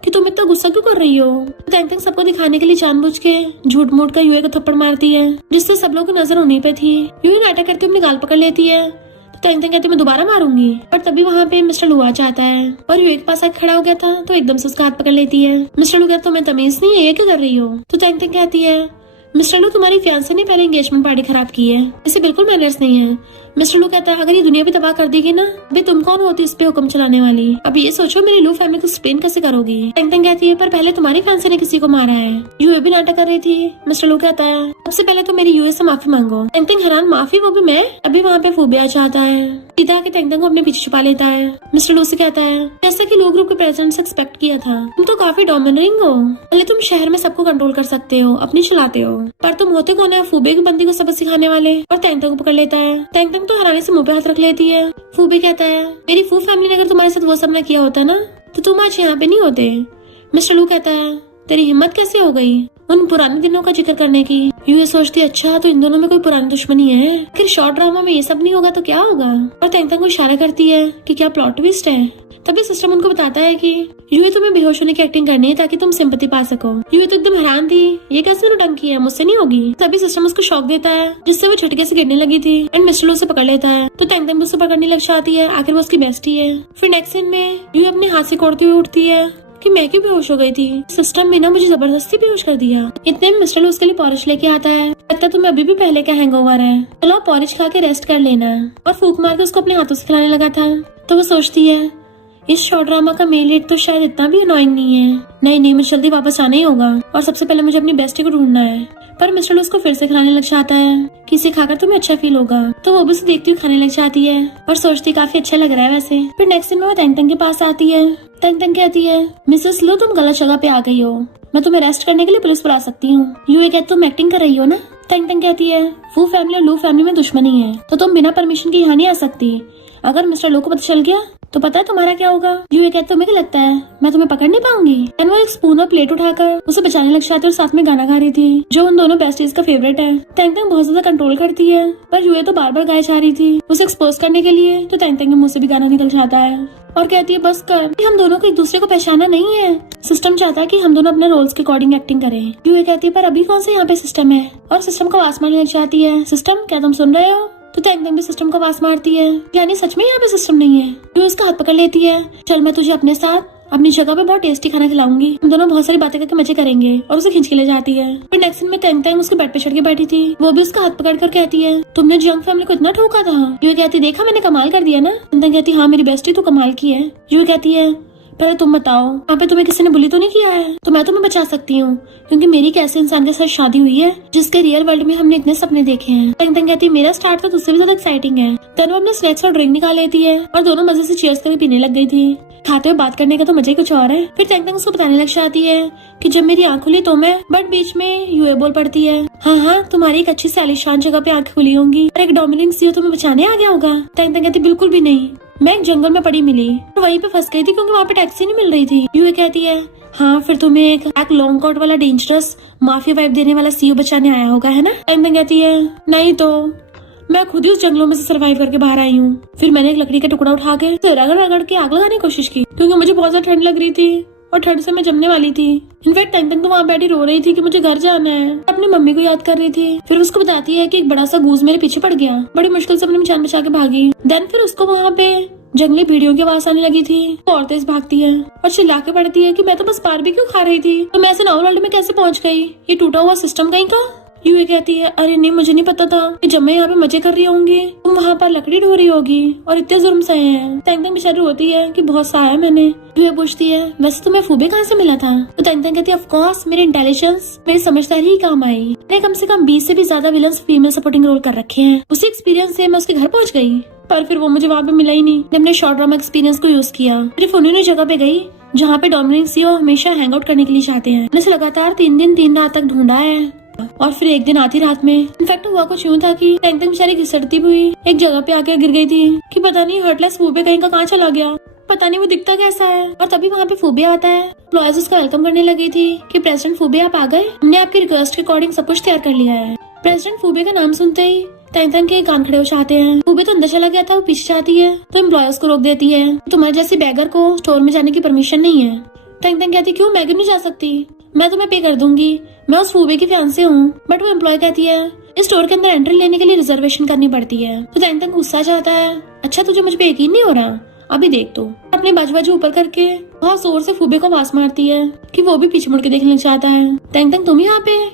कि तुम इतना गुस्सा क्यों कर रही हो। टैंग टैंग सबको दिखाने के लिए जानबूझ के झूठ मूठ कर यूए को थप्पड़ मारती है, जिससे सब लोगों की नजर उन्हीं पे थी। यूए नाटक करते अपनी गाल पकड़ लेती है तो टैंग टैंग कहती मैं दोबारा मारूंगी। और तभी वहाँ पे मिस्टर लू आ जाता है और यूए के पास आके खड़ा हो गया था तो एकदम से उसका हाथ पकड़ लेती है। मिस्टर लू कहता तुम्हें तमीज नहीं है, ये क्या कर रही हो। तो टैंग टैंग कहती है मिस्टर लू तुम्हारी फियांसे ने पहले एंगेजमेंट पार्टी खराब की है, इसे बिल्कुल मैनर्स नहीं है। मिस्टर लू कहता है अगर ये दुनिया भी तबाह कर देगी ना, अभी तुम कौन होती इस पे हुक्म चलाने वाली, अब ये सोचो मेरी लू फैमिली को एक्सप्लेन कैसे करोगी। टैंग टैंग कहती है पर पहले तुम्हारी फैंसी ने किसी को मारा है। यूए भी नाटक कर रही थी। मिस्टर लू कहता है सबसे पहले तो मेरी यूए से माफी मांगो। टैंग टैंग हैरान माफी, वो भी मैं। अभी वहाँ पे फूबे आ जाता है, सीधा के टैंग टैंग को अपने पीछे छुपा लेता है। मिस्टर लू से कहता है जैसा कि लो ग्रुप के प्रेसिडेंट से एक्सपेक्ट किया था, तुम तो काफी डोमिनेटिंग हो, पहले तुम शहर में सबको कंट्रोल कर सकते हो, अपनी चलाते हो, पर तुम होते कौन है फूबे की बंदी को सबक सिखाने वाले। और टैंग टैंग को पकड़ लेता है। टैंग टैंग तो हैरानी से मुंह पे हाथ रख लेती है। फूबे कहता है मेरी फू फैमिली ने अगर तुम्हारे साथ वो सब ना किया होता ना तो तुम आज यहाँ पे नहीं होते। मिस्टर लू कहता है तेरी हिम्मत कैसे हो गई, उन पुराने दिनों का जिक्र करने की। ये सोचती अच्छा तो इन दोनों में कोई पुरानी दुश्मनी है, फिर शॉर्ट ड्रामा में ये सब नहीं होगा तो क्या होगा। और तैंग को इशारा करती है कि क्या प्लॉट ट्विस्ट है। तभी सिस्टम उनको बताता है कि यूए तुम्हें बेहोश होने की एक्टिंग करनी है ताकि तुम सिंपैथी पा सको। यूए तो एकदम हैरान थी, ये कैसे नौटंकी है, मुझसे नहीं होगी। तभी सिस्टम उसको शॉक देता है जिससे वो झटके से गिरने लगी थी एंड मिस्टर लो से पकड़ लेता है। तो तैंग भी उसे पकड़ने लग जाती है, आखिर वो उसकी बेस्टी है। फिर नेक्स्ट सीन में यूए अपने हाथ से कोड़ती हुई उठती है कि मैं क्यों बेहोश हो गई थी, सिस्टम में ना मुझे जबरदस्ती बेहोश कर दिया। इतने में मिस्टर लो उसके लिए पॉरिश लेके आता है। लगता तुम्हें अभी भी पहले का हैंगओवर है, चलो पॉरिश खा के रेस्ट कर लेना। और फूक मार के उसको अपने हाथों से खिलाने लगा था। तो वो सोचती है इस शॉर्ट ड्रामा का मेल लीड तो शायद इतना भी अनोइंग नहीं है। नहीं मुझे जल्दी वापस आना ही होगा और सबसे पहले मुझे अपनी बेस्टी को ढूंढना है। पर मिस्टर लो उसको फिर से खिलाने लग जाता है कि इसे खाकर तुम्हें अच्छा फील होगा। तो वो भी उसे देखती हुई खाने लग जाती है और सोचती काफी अच्छा लग रहा है वैसे। फिर नेक्स्ट दिन में वो तैंग के पास आती है। तैंग कहती है मिसेस लो तुम गलत जगह पे आ गई हो, मैं तुम्हें रेस्ट करने के लिए पुलिस बुला सकती हूँ। यूए कहती तुम एक्टिंग कर रही हो ना। तैंग कहती है वो फैमिली और लू फैमिली में दुश्मनी है तो तुम बिना परमिशन के यहाँ नहीं आ सकती। अगर मिस्टर लो को पता चल गया तो पता है तुम्हारा क्या होगा। यूए कहते तुम्हें क्या लगता है मैं तुम्हें पकड़ नहीं पाऊंगी। एंड वो एक स्पून और प्लेट उठाकर उसे बचाने लग जाती है और साथ में गाना गा रही थी जो उन दोनों बेस्टीज का फेवरेट है। तैंग बहुत ज्यादा कंट्रोल करती है पर यूए तो बार बार गाए जा रही थी उसे एक्सपोज करने के लिए। तो तैंग के मुंह से भी गाना निकल जाता है और कहती है बस कर, कि हम दोनों को एक दूसरे को पहचाना नहीं है। सिस्टम चाहता है कि हम दोनों अपने रोल्स के अकॉर्डिंग एक्टिंग करें। यूए कहती है पर अभी कौन से यहाँ पे सिस्टम है। और सिस्टम को आवाज मारने लग जाती है सिस्टम क्या तुम सुन रहे हो। तो तैंग भी सिस्टम को आवाज मारती है यानी सच में यहाँ पे सिस्टम नहीं है। यूए उसका हाथ पकड़ लेती है चल मैं तुझे अपने साथ अपनी जगह पे बहुत टेस्टी खाना खिलाऊंगी, हम दोनों बहुत सारी बातें करके मजे करेंगे। और उसे खींच के ले जाती है। फिर नेक्स्ट दिन में तैंग उसके बेड पे चढ़ के बैठी थी, वो भी उसका हाथ पकड़ कर कहती है तुमने जंग फैमिली को इतना ठोका था। यूए कहती देखा मैंने कमाल कर दिया ना। तैंग कहती हाँ मेरी बेस्टी तो कमाल की है। यूए कहती है पहले तुम बताओ यहाँ पे तुम्हें किसी ने बुली तो नहीं किया है तो मैं तुम्हें बचा सकती हूँ क्योंकि मेरी कैसे इंसान के साथ शादी हुई है जिसके रियल वर्ल्ड में हमने इतने सपने देखे हैं। तैंग कहती है मेरा स्टार्ट तो तुझसे भी ज्यादा एक्साइटिंग है। तैंग वो अपने स्नैक्स और ड्रिंक निकाल लेती है और दोनों मजे से चीयर्स करके पीने लग गई थी। खाते हुए बात करने का तो मजा ही कुछ और है। फिर तैंग उसको बताने लग जाती है कि जब मेरी आंख खुली तो मैं, बट बीच में यूए बोल पड़ती है हाँ तुम्हारी एक अच्छी से आलीशान जगह पे आंख खुली होंगी और एक डोमिनिक सीओ तुम्हें बचाने आ गया होगा। तैंग कहती बिल्कुल भी नहीं, मैं एक जंगल में पड़ी मिली और वहीं पे फंस गई थी क्योंकि वहाँ पे टैक्सी नहीं मिल रही थी। यूए कहती है हाँ फिर तुम्हें एक लॉन्ग कोट वाला डेंजरस माफिया वाइब देने वाला सीओ बचाने आया होगा है ना। तैंग कहती है नहीं तो मैं खुद ही उस जंगलों में से सर्वाइव करके बाहर आई हूँ। फिर मैंने एक लकड़ी का टुकड़ा उठा के रगड़ के आग लगाने की कोशिश की क्योंकि मुझे बहुत ज्यादा ठंड लग रही थी और ठंड से मैं जमने वाली थी। इनफैक्ट तैंग तो वहाँ बैठी रो रही थी कि मुझे घर जाना है, अपनी मम्मी को याद कर रही थी। फिर उसको बताती है कि एक बड़ा सा गूज मेरे पीछे पड़ गया, बड़ी मुश्किल से अपनी जान बचा के भागी। देन फिर उसको वहाँ पे जंगली भेड़ियों की आवाज आने लगी थी, और तेज भागती है और चिल्ला के पड़ती है कि मैं तो बस बारबेक्यू खा रही थी तो मैं ऐसे नॉर्मल वर्ल्ड में कैसे पहुंच गई, ये टूटा हुआ सिस्टम कहीं का। यूए कहती है अरे नहीं मुझे नहीं पता था कि जब मैं यहाँ पे मजे कर रही होंगी तुम वहाँ पर लकड़ी ढो रही होगी और इतने जुर्म सहे हैं। तैंग बेचारी होती है कि बहुत सहा है मैंने। यूए पूछती है वैसे तुम्हें फूबे कहाँ से मिला था। तो तैंग कहती है ऑफ कोर्स मेरे इंटेलिजेंस मेरी समझदारी ही काम आई। मैंने कम से कम 20 से भी ज्यादा विलन्स फीमेल सपोर्टिंग रोल कर रखे हैं, उसी एक्सपीरियंस से मैं उसके घर पहुँच गई पर फिर वो मुझे वहाँ पे मिला ही नहीं। मैंने अपने शॉर्ट ड्रामा एक्सपीरियंस को यूज किया, सिर्फ उन्हीं जगह पे गई जहाँ पे डोमिनिक सीओ हमेशा हैंग आउट करने के लिए चाहते हैं। मैंने लगातार 3 दिन 3 रात तक ढूंढा है और फिर एक दिन आधी रात में इनफैक्ट हुआ कुछ यूं था कि तैंग बेचारी घिसटती हुई एक जगह पे आके गिर गई थी कि पता नहीं हर्टलेस फूबे कहीं का कहाँ चला गया, पता नहीं वो दिखता कैसा है। और तभी वहाँ पे फूबे आता है। एम्प्लॉयज उसका वेलकम करने लगी थी कि प्रेसिडेंट फूबे आप आ गए, हमने आपकी रिक्वेस्ट के अकॉर्डिंग सब कुछ तैयार कर लिया है। प्रेसिडेंट फूबे का नाम सुनते ही तैंग के कान खड़े हो जाते हैं। फूबे तो अंदर चला गया था, वो पीछे जाती है तो एम्प्लॉयज को रोक देती है, तुम्हारे जैसे बैगर को स्टोर में जाने की परमिशन नहीं है। तैंग कहती क्यों मैं क्यों नहीं जा सकती, मैं तुम्हें पे कर दूंगी, मैं उस फूबे की फियांसे हूँ। बट वो एम्प्लॉय कहती है इस स्टोर के अंदर एंट्री लेने के लिए रिजर्वेशन करनी पड़ती है। तो तैंग गुस्सा जाता है अच्छा तुझे मुझ पे यकीन नहीं हो रहा, अभी देख तो अपने बाजू ऊपर करके बहुत जोर से फूबे को आवाज मारती है कि वो भी पीछे मुड़ के देखने लग जाता है। तैंग तुम यहाँ पे,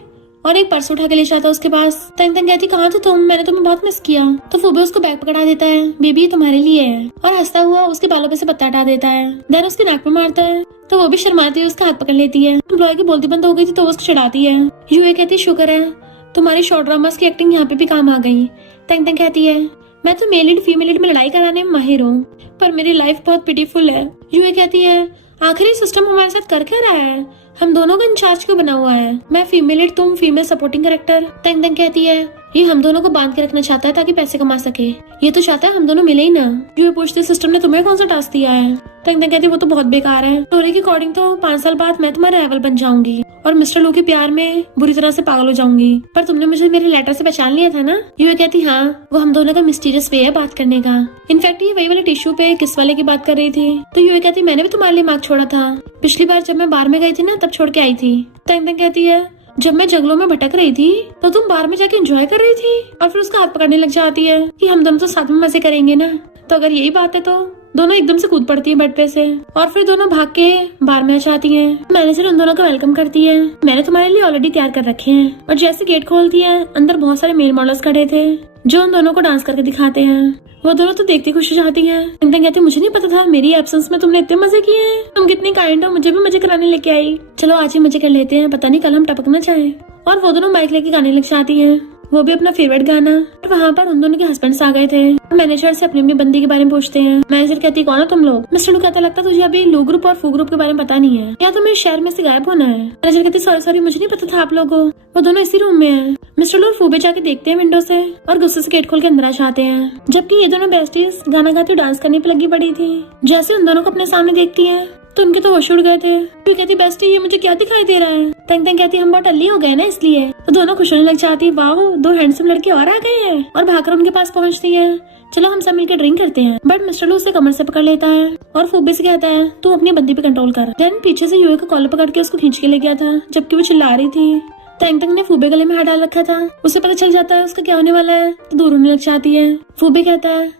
और एक पर्स उठा के ले जाता है उसके पास। तैंग कहती कहाँ थे तुम, मैंने तुम्हें बहुत मिस किया। तो फूबे उसको बैग पकड़ा देता है, बेबी ये तुम्हारे लिए है, और हंसता हुआ उसके बालों पे से पत्ता हटा देता है। देन उसके नाक पे मारता है तो वो भी शर्माती हुई उसका हाथ पकड़ लेती है। एम्प्लॉय की बोलती बंद हो गई थी तो वो उसको चिढ़ाती है। यूए कहती शुक्र है तुम्हारी शॉर्ट ड्रामास की एक्टिंग यहाँ पे भी काम आ गई। तैंग कहती है मैं तो मेल लीड फीमेल लीड में लड़ाई कराने में माहिर हूँ पर मेरी लाइफ बहुत पिटीफुल है। यूए कहती है आखिरी सिस्टम हमारे साथ कर क्या रहा है, हम दोनों का इंचार्ज क्यों बना हुआ है, मैं फीमेल लीड तुम फीमेल सपोर्टिंग कैरेक्टर। तैंग कहती है ये हम दोनों को बांध के रखना चाहता है ताकि पैसे कमा सके। ये तो चाहता है हम दोनों मिले ही ना। ये पूछते सिस्टम ने तुम्हें कौन सा टास्क दिया है? तंग कहती वो तो बहुत बेकार है। स्टोरी के अकॉर्डिंग तो 5 साल बाद मैं तुम्हारा राइवल बन जाऊंगी और मिस्टर लू के प्यार में बुरी तरह से पागल हो जाऊंगी। पर तुमने मुझे मेरे लेटर से पहचान लिया था ना? ये कहती हाँ, वो हम दोनों का मिस्टीरियस वे है बात करने का। इनफैक्ट ये वही वाले टिश्यू पे किस वाले की बात कर रही थी। तो ये कहती मैंने भी तुम्हारे लिए मार्क छोड़ा था। पिछली बार जब मैं बार में गई थी ना, तब छोड़ के आई थी। तंग कहती है जब मैं जंगलों में भटक रही थी तो तुम बार में जाके एंजॉय कर रही थी। और फिर उसका हाथ पकड़ने लग जाती है कि हम दोनों तो साथ में मजे करेंगे ना। तो अगर यही बात है तो दोनों एकदम से कूद पड़ती है बेड पे से और फिर दोनों भाग के बार में आ जाती हैं। मैनेजर उन दोनों का वेलकम करती है। मैंने तुम्हारे लिए ऑलरेडी तैयार कर रखे हैं। और जैसे गेट खोलती है, अंदर बहुत सारे मेल मॉडल्स खड़े थे जो उन दोनों को डांस करके दिखाते हैं। वो दोनों तो देखते खुश हो जाती हैं। कहती मुझे नहीं पता था मेरी एब्सेंस में तुमने इतने मजे किए हैं। तुम कितनी काइंड हो, मुझे भी मजे कराने लेके आई। चलो आज ही मजे कर लेते हैं, पता नहीं कल हम टपकना चाहे। और वो दोनों माइक लेके गाने लग जाती हैं, वो भी अपना फेवरेट गाना। और वहाँ पर उन दोनों के हस्बैंड्स आ गए थे। मैनेजर से अपनी अपनी बंदी के बारे में पूछते हैं। मैनेजर कहती कौन हो तुम लोग? मिस्टर लू कहता लगता तुझे अभी लू ग्रुप और फू ग्रुप के बारे में पता नहीं है, या तुम्हें शहर में से गायब होना है? मैनेजर कहती सॉरी मुझे नहीं पता था आप लोगों। वो दोनों इसी रूम में है। मिस्टर लू और फू भी जाके देखते हैं विंडो से और गुस्से से गेट खोल के अंदर आ जाते हैं। जबकि ये दोनों बेस्टीज गाना गाती डांस करने पे लगी पड़ी थी। जैसे उन दोनों को अपने सामने देखती है तो उनके तो होश उड़ गए थे। फिर कहती बेस्टी ये मुझे क्या दिखाई दे रहा है? तंग कहती हम बहुत अल्ली हो गए ना इसलिए। तो दोनों खुश होने लग जाती है, वाह 2 हैंडसम लड़के और आ गए हैं। और भागकर उनके पास पहुंचती है। चलो हम सब मिलकर ड्रिंक करते हैं। बट मिस्टर लू उसे कमर से पकड़ लेता है और फूबे से कहता है तू अपनी बंदी पे कंट्रोल कर। देन पीछे से यूए का कॉलर पकड़ के उसको खींच के ले गया था जबकि वो चिल्ला रही थी। तंग ने फूबे गले में हाथ डाल रखा था। उसे पता चल जाता है उसका क्या होने वाला है तो दूर होने लग जाती है। फूबे कहता है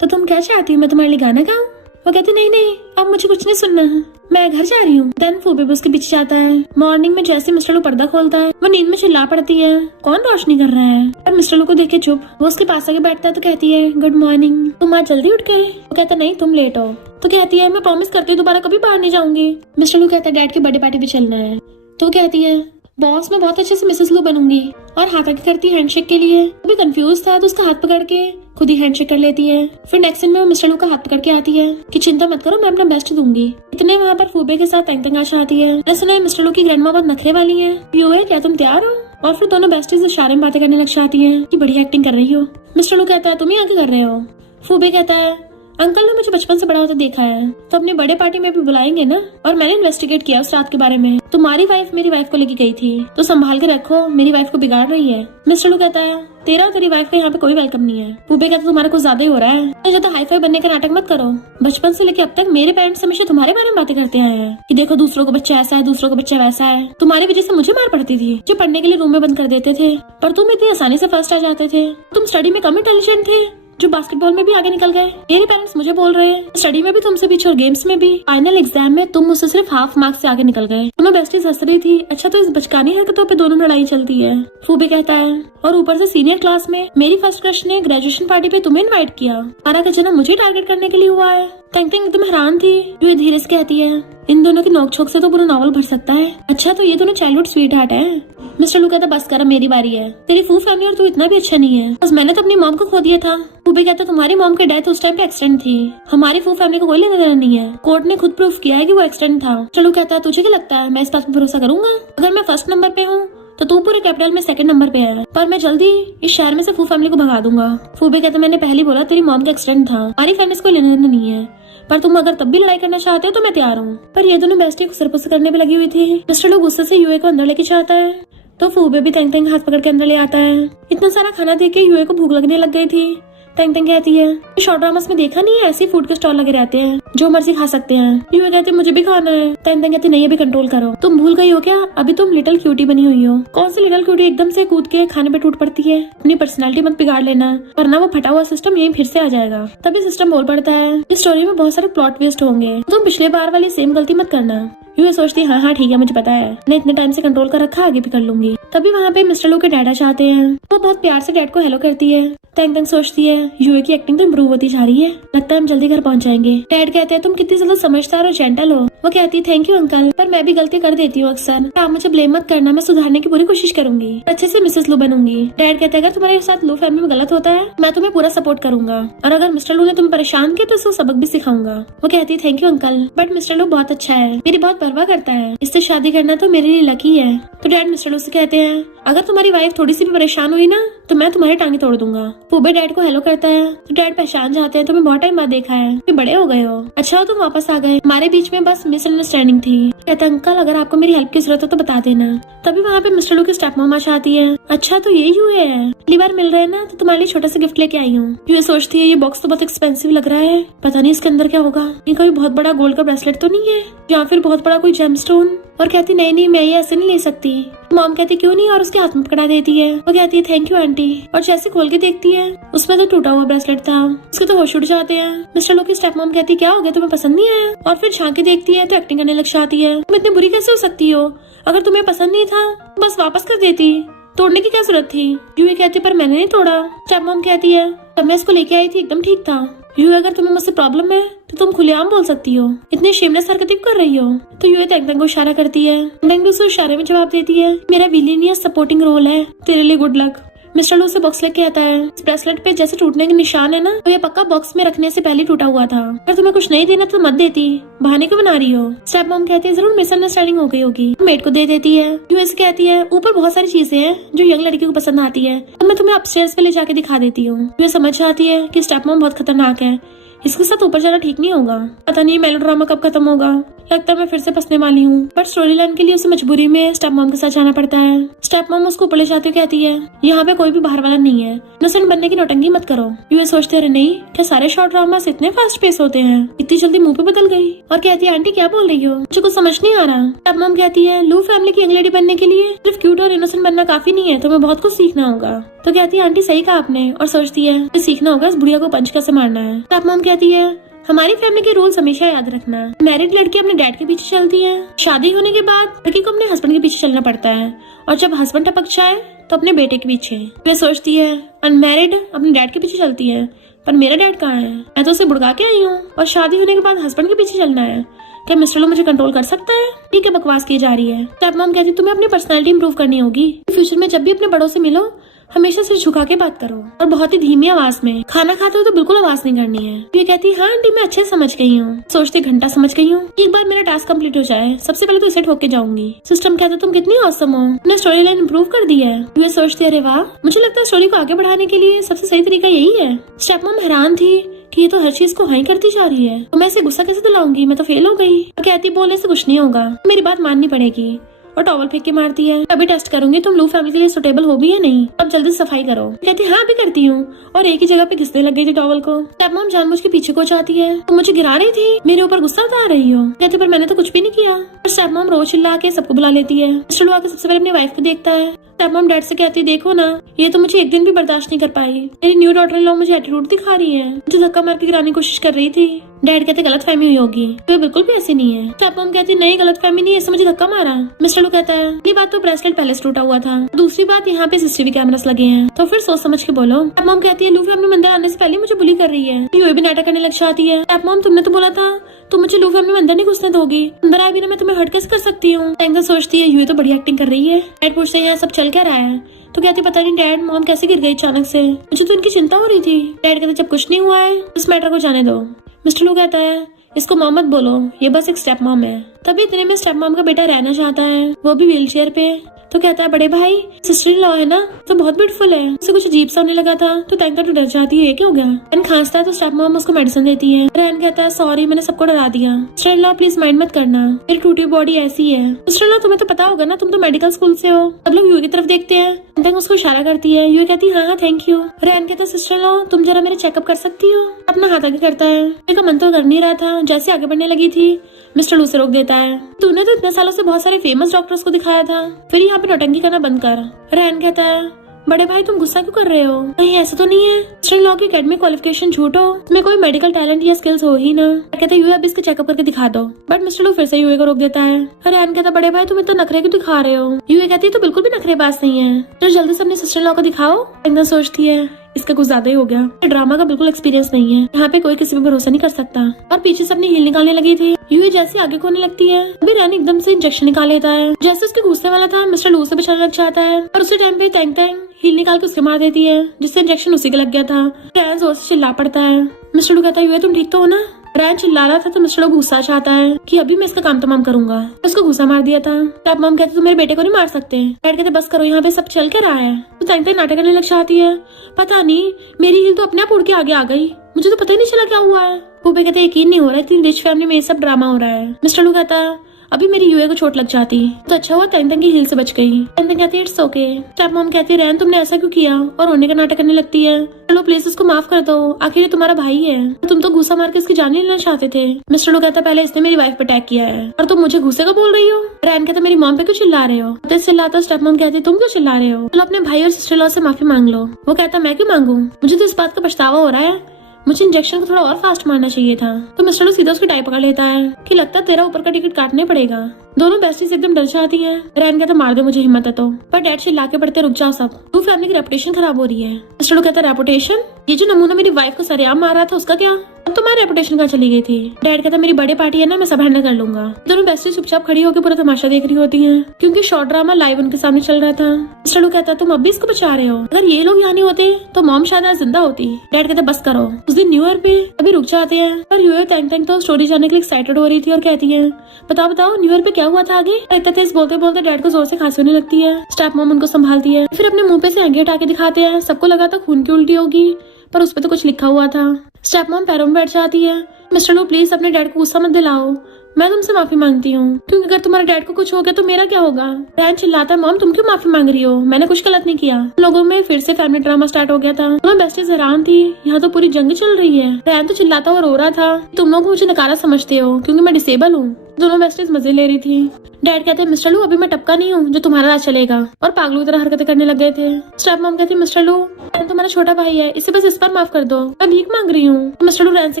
तो तुम क्या चाहती हो मैं तुम्हारे लिए गाना गाऊं? वो कहती नहीं अब मुझे कुछ नहीं सुनना है, मैं घर जा रही हूँ। देन फूबे भी उसके पीछे जाता है। मॉर्निंग में जैसे मिस्टर लू पर्दा खोलता है वो नींद में चिल्ला पड़ती है कौन रोशनी कर रहा है? और मिस्टर लू को देख के चुप। वो उसके पास आके बैठता है तो कहती है गुड मॉर्निंग, तुम आज जल्दी उठ गए? वो कहता नहीं तुम लेट हो। तो कहती है मैं प्रॉमिस करती हूँ दोबारा कभी बाहर नहीं जाऊंगी। मिस्टर लू कहता है डैड की बर्थडे पार्टी भी चलना है। तो कहती है बॉस मैं बहुत अच्छे से मिसेस लू बनूंगी। और हाथ आगे करती है हैंडशेक के लिए। वो भी कंफ्यूज था तो उसका हाथ पकड़ के खुद ही हैंडशेक कर लेती है। फिर नेक्स्ट सीन में वो मिस्टर लू का हाथ पकड़ के आती है कि चिंता मत करो मैं अपना बेस्ट दूंगी। इतने वहाँ पर फूबे के साथ तंग आ जाती है। मैंने सुना है मिस्टर लू की ग्रैंडमा बहुत नखरे वाली है। यू है क्या तुम तैयार हो? और फिर दोनों बेस्टीज इशारे में बातें करने लग जाती है कि बढ़िया एक्टिंग कर रही हो। मिस्टर लू कहता है तुम ही आगे कर रहे हो? फूबे कहता है अंकल ने मुझे बचपन से बड़ा होता देखा है तो अपनी बर्थडे पार्टी में भी बुलाएंगे ना। और मैंने इन्वेस्टिगेट किया उस रात के बारे में। तुम्हारी वाइफ मेरी वाइफ को लेके गई थी तो संभाल के रखो, मेरी वाइफ को बिगाड़ रही है। मिस्टर लू कहता है तेरा और तेरी वाइफ का यहाँ पे कोई वेलकम नहीं है। फूबे कहता तुम्हारा कुछ ज्यादा ही हो रहा है, ज्यादा हाई फाई बनने का नाटक मत करो। बचपन से लेके अब तक मेरे पेरेंट्स हमेशा तुम्हारे बारे में बातें करते आए हैं कि देखो दूसरों को बच्चा ऐसा है दूसरों को बच्चा वैसा है। तुम्हारी वजह से मुझे मार पड़ती थी जो पढ़ने के लिए रूम में बंद कर देते थे, पर तुम इतनी आसानी से फर्स्ट आ जाते थे। तुम स्टडी में कम इंटेलिजेंट थे जो बास्केटबॉल में भी आगे निकल गए। मेरे पेरेंट्स मुझे बोल रहे हैं स्टडी में भी तुमसे पीछे और गेम्स में भी। फाइनल एग्जाम में तुम मुझसे सिर्फ हाफ मार्क्स से आगे निकल गए। तुम्हें बेस्टीज हंस रही थी। अच्छा तो इस बचकानी हरकतों पे दोनों लड़ाई चलती है। फूबे कहता है और ऊपर से सीनियर क्लास में मेरी फर्स्ट क्रश ने ग्रेजुएशन पार्टी पे तुम्हें इनवाइट किया। सारा का जन्म मुझे टारगेट करने के लिए हुआ है। तंग एकदम हैरान थी। जो धीरे से कहती है इन दोनों की नोक झोंक से तो पूरा नॉवल भर सकता है। अच्छा तो ये दोनों चाइल्डहुड स्वीट हार्ट है। मिस्टर लू कहता बस कर मेरी बारी है। तेरी फू फैमिली और तू इतना भी अच्छा नहीं है, बस मैंने तो अपनी मॉम को खो दिया था। फूबे कहता तुम्हारी मॉम की डेथ उस टाइम पे एक्सीडेंट थी, हमारी फू फैमिली को कोई लेना देना नहीं है। कोर्ट ने खुद प्रूफ किया है कि वो एक्सीडेंट था। चलो कहता है तुझे क्या लगता है मैं इस बात पर भरोसा करूंगा? अगर मैं फर्स्ट नंबर पे हूँ तो तू पूरे कैपिटल में सेकंड नंबर पे है, पर मैं जल्दी इस शहर में से फू फैमिली को भगा दूंगा। फूबे कहता मैंने पहले बोला तेरी मॉम का एक्सीडेंट था, हमारी फैमिली से कोई लेना देना नहीं है, पर तुम अगर तब भी लड़ाई करना चाहते हो तो मैं तैयार हूँ। पर ये दोनों बेस्टी को सिरपुस करने पे लगी हुई थी। मिस्टर लू गुस्से से यूए को अंदर लेके जाता है तो फूबे भी तंग हाथ पकड़ के अंदर ले आता है। इतना सारा खाना देख के यूए को भूख लगने लग गई थी। तंग कहती है शॉर्ट ड्रामास में देखा नहीं है ऐसे फूड के स्टॉल लगे रहते हैं जो मर्जी खा सकते हैं। यूए कहते मुझे भी खाना है। तंग कहती नहीं अभी कंट्रोल करो, तुम भूल गई हो क्या अभी तुम लिटिल क्यूटी बनी हुई हो। कौन सी लिटिल क्यूटी एकदम से कूद के खाने पे टूट पड़ती है? अपनी पर्सनैलिटी मत बिगाड़ लेना वरना वो फटा हुआ सिस्टम यही फिर से आ जाएगा। तभी सिस्टम बोल पड़ता है इस स्टोरी में बहुत सारे प्लॉट ट्विस्ट होंगे, तुम पिछले बार वाली सेम गलती मत करना। यूए सोचती हाँ ठीक है मुझे पता है, मैं इतने टाइम से कंट्रोल कर रखा आगे भी कर लूंगी। तभी वहाँ पे मिस्टर लू के डैड आ जाते हैं। वो बहुत प्यार से डैड को हेलो करती है। तंग सोचती है यूए की एक्टिंग तो इम्प्रूव होती जा रही है, लगता है हम जल्दी घर पहुँच जाएंगे। डैड कहते हैं तुम कितनी ज्यादा समझदार और जेंटल हो। वो कहती है थैंक यू अंकल, पर मैं भी गलती कर देती हूँ अक्सर, आप मुझे ब्लेम मत करना, मैं सुधारने की पूरी कोशिश करूंगी, अच्छे से मिसेस लू बनूंगी। डैड कहते हैं अगर तुम्हारे साथ लू फैमिली में गलत होता है मैं तुम्हें पूरा सपोर्ट करूंगा, और अगर मिस्टर लू ने तुम्हें परेशान किया तो उसको सबक भी सिखाऊंगा। वो कहती है thank you uncle, but mister लू बहुत अच्छा है, मेरी बहुत बहुत परवाह करता है, इससे शादी करना तो मेरे लिए लकी है। तो डैड मिस्टर लू से कहते हैं, अगर तुम्हारी वाइफ थोड़ी सी भी परेशान हुई ना तो मैं तुम्हारी टांगे तोड़ दूंगा। पूबे डैड को हेलो करता है तो डैड पहचान जाते हैं, तुम्हें बहुत टाइम बाद देखा है, तुम बड़े हो गए हो, अच्छा हो तुम वापस आ गए, हमारे बीच में बस मिसअंडरस्टैंडिंग थी। कहते अंकल अगर आपको मेरी हेल्प की जरूरत हो तो बता देना। तभी वहाँ पे मिस्टर लू की स्टेप मॉम आती है। अच्छा तो यही हुए है, पहली बार मिल रहे हैं ना, तो तुम्हारे लिए छोटा सा गिफ्ट लेके आई हूँ। ये सोचती है ये बॉक्स तो बहुत एक्सपेंसिव लग रहा है, पता नहीं इसके अंदर क्या होगा, ये कोई बहुत बड़ा गोल्ड का ब्रेसलेट तो नहीं है या फिर बहुत बड़ा कोई जेमस्टोन। और कहती नहीं मैं ये ऐसे नहीं ले सकती। मॉम कहती क्यों नहीं, और उसके हाथ में पकड़ा देती है। वो कहती है थैंक यू आंटी, और जैसे खोल के देखती है उसमें तो टूटा हुआ ब्रेसलेट था, उसके तो होश उड़ जाते हैं। मिस्टर लू की स्टेप मॉम कहती क्या हो गया, तुम्हें पसंद नहीं आया? और फिर झांकी देखती है तो एक्टिंग करने लग जाती है, तुम इतनी बुरी कैसे हो सकती हो, अगर तुम्हें पसंद नहीं था बस वापस कर देती, तोड़ने की क्या जरूरत थी। यूए कहती पर मैंने नहीं तोड़ा। स्टेप मॉम कहती है तब मैं इसको लेके आई थी एकदम ठीक था। यूए अगर तुम्हें मुझसे प्रॉब्लम है तो तुम खुलेआम बोल सकती हो, इतनी शेमलेस हरकतें कर रही हो। तो यूए तेंग को इशारा करती है, तेंग उसे इशारे में जवाब देती है मेरा विलीनियस सपोर्टिंग रोल है, तेरे लिए गुड लक। मिस्टर लू से बॉक्स लेके आता है, इस ब्रेसलेट पे जैसे टूटने के निशान है ना, तो ये पक्का बॉक्स में रखने से पहले टूटा हुआ था, अगर तुम्हें कुछ नहीं देना तो मत देती, बहाने क्यों बना रही हो। स्टेप मॉम कहती है जरूर मिसअंडरस्टैंडिंग हो गई होगी, मेड को दे देती है। यूएस कहती है ऊपर बहुत सारी चीजें हैं जो यंग लड़की को पसंद आती है, अब मैं तुम्हें अपस्टेयर्स पे ले जाके दिखा देती हूँ। यूए समझ जाती है कि स्टेप मॉम बहुत खतरनाक है, इसके साथ ऊपर जाना ठीक नहीं होगा, पता नहीं मेलोड्रामा कब खत्म होगा, लगता है मैं फिर से फंसने वाली हूँ। पर स्टोरी लाइन के लिए उसे मजबूरी में स्टेप मॉम के साथ जाना पड़ता है। स्टेप मॉम उसको ऊपर ले जाते हुए कहती है यहाँ पे कोई भी बाहर वाला नहीं है, इनोसेंट बनने की नौटंकी मत करो। यूए सोचते रहे नहीं क्या सारे शॉर्ट ड्रामास इतने फास्ट पेस होते हैं, इतनी जल्दी मुंह पे बदल गई, और कहती है आंटी क्या बोल रही हो, मुझे कुछ समझ नहीं आ रहा। स्टेप मॉम कहती है लू फैमिली की यंग लेडी बनने के लिए सिर्फ क्यूट और इनोसेंट बनना काफी नहीं है, तुम्हें बहुत कुछ सीखना होगा। तो कहती है आंटी सही कहा आपने, और सोचती है सीखना होगा इस बुढ़िया को पंच कैसे मारना है। स्टेप मॉम कहती है हमारी फैमिली के रूल्स हमेशा याद रखना, मैरिड लड़की अपने डैड के पीछे चलती है, शादी होने के बाद लड़की को अपने हस्बैंड के पीछे चलना पड़ता है, और जब हस्बैंड टपक जाए तो अपने बेटे के पीछे। वे सोचती है अनमैरिड अपने डैड के पीछे चलती है, पर मेरा डैड कहाँ है, मैं तो उसे बुड़का के आई हूँ, और शादी होने के बाद हस्बैंड के पीछे चलना है, क्या मिस्टर लू मुझे कंट्रोल कर सकता है। ठीक है बकवास की जा रही है। स्टेप मॉम कहती है तुम्हें अपनी पर्सनालिटी इंप्रूव करनी होगी, फ्यूचर में जब भी अपने बड़ों से मिलो हमेशा सिर झुका के बात करो, और बहुत ही धीमी आवाज में, खाना खाते हो तो बिल्कुल आवाज नहीं करनी है। ये कहती हाँ आंटी मैं अच्छे समझ गई हूँ, सोचते घंटा समझ गई हूँ, एक बार मेरा टास्क कंप्लीट हो जाए सबसे पहले तो इसे ठोक के जाऊंगी। सिस्टम कहता तुम कितनी औसम हो, तुमने स्टोरी लाइन इम्प्रूव कर दी है। ये सोचते अरे वाह, मुझे लगता है स्टोरी को आगे बढ़ाने के लिए सबसे सही तरीका यही है। स्टेप मॉम हैरान थी कि ये तो हर चीज को हाई करती जा रही है, तो मैं इसे गुस्सा कैसे दिलाऊंगी, मैं तो फेल हो गई। और कहती बोलने से कुछ नहीं होगा, मेरी बात माननी पड़ेगी, और टॉवल फेंक के मारती है। अभी टेस्ट करूंगी तुम लू फैमिली के लिए सुटेबल हो भी है नहीं, अब जल्दी सफाई करो। कहती हाँ भी करती हूँ, और एक ही जगह पे घिसने लग गई थी टॉवल को। स्टेप मॉम जानबूझ के पीछे को जाती है, तुम मुझे गिरा रही थी, मेरे ऊपर गुस्सा उतार रही हो। कहती पर मैंने तो कुछ भी नहीं किया। और स्टेप मॉम रोज चिल्ला के सबको बुला लेती है। मिस्टर लू आके सबसे पहले अपनी वाइफ को देखता है। स्टेप मॉम डैड से कहती देखो ना ये तो मुझे एक दिन भी बर्दाश्त नहीं कर पाई, मेरी न्यू डॉटर इन लॉ मुझे एटीट्यूड दिखा रही है, मुझे धक्का मार के गिराने की कोशिश कर रही थी। डैड कहते गलत फहमी हुई होगी, तो बिल्कुल भी ऐसी नहीं है। स्टेप मॉम कहती नहीं गलत फहमी नहीं, ऐसे मुझे धक्का मारा। मिस्टर लू कहता है पहली बात तो ब्रेसलेट पहले से टूटा हुआ था, दूसरी बात यहाँ पे सीसीटीवी कैमरास लगे हैं, तो फिर सोच समझ के बोलो। स्टेप मॉम कहती है लू फैमिली मंदिर आने से पहले मुझे बुली कर रही है, यूए भी नाटक करने लग जाती है। स्टेप मॉम तुमने तो बोला था तुम मुझे लू फैमिली मंदिर नहीं घुसने दोगी, अंदर आए बिना मैं तुम्हें हर्ट कैसे कर सकती हूँ। टेंगा सोचती है यूए तो बढ़िया एक्टिंग कर रही है। डैड पूछते हैं यहाँ सब चल क्या रहा है, तो कहती पता नहीं डैड मॉम कैसे गिर गई अचानक से, मुझे तो इनकी चिंता हो रही थी। डैड कहते जब कुछ नहीं हुआ है इस मैटर को जाने दो। मिस्टर लू कहता है इसको मॉम मत बोलो, ये बस एक स्टेप मॉम है। तभी इतने में स्टेप मॉम का बेटा रहना चाहता है, वो भी व्हील चेयर पे। तो कहता है बड़े भाई सिस्टर इन लॉ है ना तो बहुत ब्यूटीफुल है, उसे कुछ अजीब सा होने लगा था तो टैंकर तो डर जाती है, क्या हो गया। रैन खांसता है तो स्टेप मॉम उसको मेडिसिन देती है। रैन कहता है सॉरी मैंने सबको डरा दिया, sister in law please mind मत करना, मेरी टूटी बॉडी ऐसी है। सिस्टर इन लॉ तुम्हें तो पता होगा ना, तुम तो मेडिकल स्कूल से हो। सब लोग यूए की तरफ देखते हैं, टैंक उसको इशारा करती है। यूए कहती है हाँ थैंक यू। रैन कहता है सिस्टर इन लॉ तुम जरा मेरे चेकअप कर सकती हो, अपना हाथ आगे करता है। यूए का मन तो कर नहीं रहा था, जैसे आगे बढ़ने लगी थी मिस्टर लू से रोक देता है, तूने तो इतने सालों से बहुत सारे फेमस डॉक्टर्स को दिखाया था, फिर यहाँ पे नौटंकी करना बंद कर। रैन कहता है बड़े भाई तुम गुस्सा क्यों कर रहे हो, कहीं ऐसा तो नहीं है मिस्टर लॉ की एकेडमिक क्वालिफिकेशन झूठ हो, तुम्हें कोई मेडिकल टैलेंट या स्किल्स हो ही ना। कहते यूए अब इसका चेकअप करके दिखा दो, बट मिस्टर लू फिर से यूए को रोक देता है। रैन कहता बड़े भाई तुम इतना नखरे क्यों दिखा रहे हो। यूए कहती है तो बिल्कुल भी नखरेबाज नहीं है, तो जल्दी से अपने सिस्टर लॉ को दिखाओ। एकदम सोचती है इसका कुछ ज्यादा ही हो गया, ड्रामा का बिल्कुल एक्सपीरियंस नहीं है, यहाँ पे कोई किसी पे भरोसा नहीं कर सकता। और पीछे से अपनी हील निकालने लगी थी। यूए जैसे आगे खोने लगती है अभी रैन एकदम से इंजेक्शन निकाल लेता है, जैसे उसके घुसने वाला था मिस्टर लू से बचाने लग जाता है, और उसी टाइम पे टैंग टैंग हील निकाल के उसके मार देती है, जिससे इंजेक्शन उसी के लग गया था। रैन जोर से चिल्ला पड़ता है। मिस्टर लू कहता है यूए तुम ठीक तो हो ना। रैन चिल्ला रहा था तो मिस्टर लोग गुस्सा चाहता है कि अभी मैं इसका काम तमाम करूंगा। उसको गुस्सा मार दिया था। तब मॉम कहते तुम मेरे बेटे को नहीं मार सकते। डैड कहते बस करो, यहाँ पे सब चल क्या रहा है। तो तंग नाटक करने लग जाती है। पता नहीं मेरी हिल तो अपने आप उड़ के आगे आ गई, मुझे तो पता ही नहीं चला क्या हुआ है। पूपे कहते यकीन नहीं हो रहा है, इतनी रिच फैमिली में ये सब ड्रामा हो रहा है। मिस्टर लू कहता है अभी मेरी यूए को चोट लग जाती तो अच्छा हुआ तंग की हिल से बच गई। तंग कहती है इट्स ओके। स्टेप मॉम कहती है रैन तुमने ऐसा क्यों किया, और रोने का नाटक करने लगती है। चलो प्लीज उसको माफ कर दो, आखिर ये तुम्हारा भाई है। तुम तो गुस्सा मार के इसकी जान लेना चाहते थे। मिस्टर लू कहता पहले इसने मेरी वाइफ पे अटैक किया है और तुम मुझे गुस्से का बोल रही हो। रैन कहता मेरी मॉम पे क्यों चिल्ला रहे हो। चिल्लाता स्टेप मॉम कहती तुम क्यों चिल्ला रहे हो, चलो अपने भाई और सिस्टर लॉ से माफी मांग लो। वो कहता मैं क्यों मांगू, मुझे तो इस बात का पछतावा हो रहा है, मुझे इंजेक्शन को थोड़ा और फास्ट मारना चाहिए था। तो मिस्टर लो सीधा उसकी टाई पकड़ लेता है कि लगता है तेरा ऊपर का टिकट काटने पड़ेगा। दोनों बेस्टीज एकदम डर जाती हैं। रैन कहता मार दो मुझे हिम्मत है तो, पर डैड चिल्ला के पड़ते रुक जाओ सब, तू फैमिली की रेपुटेशन खराब हो रही है। मिस्टर लो कहता रेपुटेशन, ये जो नमूना मेरी वाइफ को सरेआम मार रहा था उसका क्या, अब तुम्हारी रेपुटेशन कहाँ चली गई थी। डैड कहता मेरी बर्थडे पार्टी है ना, मैं सब हैंडल कर लूंगा। दोनों बेस्टीज चुपचाप खड़ी होकर पूरा तमाशा देख रही होती हैं क्योंकि शॉर्ट ड्रामा लाइव उनके सामने चल रहा था। मिस्टर लो कहता तुम अब भी इसको बचा रहे हो, अगर ये लोग यहाँ नहीं होते तो मॉम शायद आज जिंदा होती। डैड कहता बस करो। उस दिन न्यू ईयर पे अभी रुक जाते हैं, पर न्यू ईयर तंग तो स्टोरी जानने के लिए एक्साइटेड हो रही थी और कहती है बताओ बताओ न्यू ईयर पे क्या हुआ था आगे। इतना तेज बोलते बोलते डैड को जोर से खांसी होने लगती है। स्टेप मॉम उनको संभालती है, फिर अपने मुंह पे से आगे हटा के दिखाते हैं। सबको लगा था खून की उल्टी होगी, पर उस पे तो कुछ लिखा हुआ था। स्टेप मॉम पैरों में बैठ जाती है। मिस्टर लो प्लीज अपने डैड को गुस्सा मत दिलाओ, मैं तुमसे माफी मांगती हूँ, क्योंकि अगर तुम्हारे डैड को कुछ हो गया तो मेरा क्या होगा। रैन चिल्लाता है मॉम तुम क्यों माफी मांग रही हो, मैंने कुछ गलत नहीं किया। लोगों में फिर से फैमिली ड्रामा स्टार्ट हो गया था। दोनों बेस्टीज हैरान थी, यहाँ तो पूरी जंग चल रही है। रैन तो चिल्लाता और रो रहा था तुम लोग मुझे नकारा समझते हो क्योंकि मैं डिसेबल हूँ। दोनों बेस्टीज मजे ले रही थी। डैड कहते हैं मिस्टर लू अभी मैं टपका नहीं हूँ जो तुम्हारा राज चलेगा, और पागलों की तरह हरकतें करने लग गए थे। स्टेप मॉम कहती है मिस्टर लू रैन तुम्हारा छोटा भाई है, इसे बस इस बार माफ कर दो, मैं भीख मांग रही हूँ। मिस्टर लू रैन से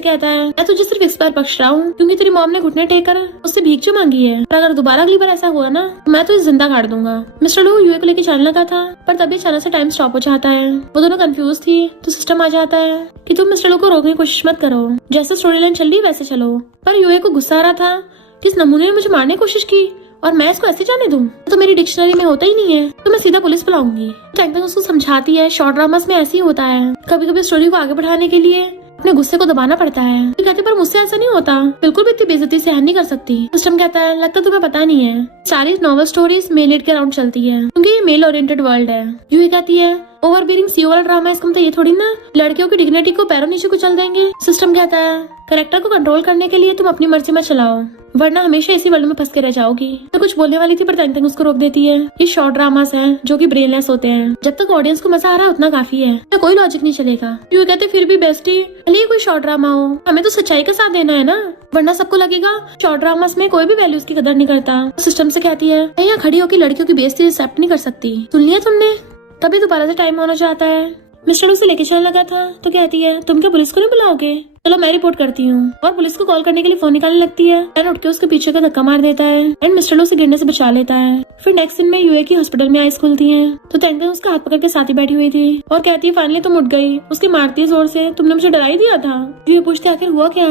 कहता है मैं तुझे सिर्फ इस बार बख्श रहा हूँ क्योंकि तेरी मॉम ने घुटने टेक कर उससे भीख जो मांगी है, और अगर दोबारा अगली बार ऐसा हुआ ना तो मैं तो जिंदा काट दूंगा। मिस्टर लू यूए को लेके चलने लगा था, पर तभी अचानक से टाइम स्टॉप हो जाता है। वो दोनों कंफ्यूज थी तो सिस्टम आ जाता है कि तुम मिस्टर लू को रोकने की कोशिश मत करो, जैसे स्टोरी लाइन चल रही वैसे चलो। पर यूए को गुस्सा आ रहा था कि इस नमूने ने मुझे मारने की कोशिश की और मैं इसको ऐसे जाने दूं, तो मेरी डिक्शनरी में होता ही नहीं है, तो मैं सीधा पुलिस बुलाऊंगी। टैंक उसको समझाती है शॉर्ट ड्रामास में ऐसे ही होता है, कभी कभी स्टोरी को आगे बढ़ाने के लिए अपने गुस्से को दबाना पड़ता है। तो कहते पर मुझसे ऐसा नहीं होता, बिल्कुल भी इतनी बेइज्जती सहन नहीं कर सकती। सिस्टम कहता है लगता तुम्हें पता नहीं है, सारी नॉवल स्टोरीज मेल लीड के अराउंड चलती है क्योंकि ये मेल ओरिएंटेड वर्ल्ड है। यूही कहती है ओवर बीरिंग सी वाला ड्रामा, इसका मतलब ये थोड़ी ना लड़कियों की डिग्निटी को पैरों नीचे कुचल देंगे। सिस्टम कहता है कैरेक्टर को कंट्रोल करने के लिए तुम अपनी मर्जी में चलाओ, वरना हमेशा इसी वर्ल्ड में फंस के रह जाओगी। तो कुछ बोलने वाली थी पर तंग उसको रोक देती है। ये शॉर्ट ड्रामास हैं जो कि ब्रेनलेस होते हैं, जब तक ऑडियंस को मजा आ रहा है उतना काफी है, तो कोई लॉजिक नहीं चलेगा। यूँ कहते फिर भी बेस्टी भले कोई शॉर्ट ड्रामा हो, हमें तो सच्चाई का साथ देना है ना, वरना सबको लगेगा शॉर्ट ड्रामास में कोई भी वैल्यूज की कदर नहीं करता। सिस्टम से कहती है मैं यहाँ खड़ी होकर लड़कियों की बेइज्जती एक्सेप्ट नहीं कर सकती, सुन लिया तुमने। तभी दोबारा से टाइम होना चाहता है। मिस्टर उसे लेके चलने लगा था तो कहती है तुम क्या पुलिस को नहीं बुलाओगे, चलो मैं रिपोर्ट करती हूँ, और पुलिस को कॉल करने के लिए फोन निकालने लगती है। एंड उठ के उसके पीछे का धक्का मार देता है एंड मिस्टर लो उसे गिरने से बचा लेता है। फिर नेक्स्ट दिन में यूए की हॉस्पिटल में आईज खुलती है तो तंग उसका हाथ पकड़ के साथ ही बैठी हुई थी और कहती है फाइनली तुम उठ गई, उसकी मारती है जोर से, तुमने मुझे डरा ही दिया था। यूए पूछते आखिर हुआ क्या,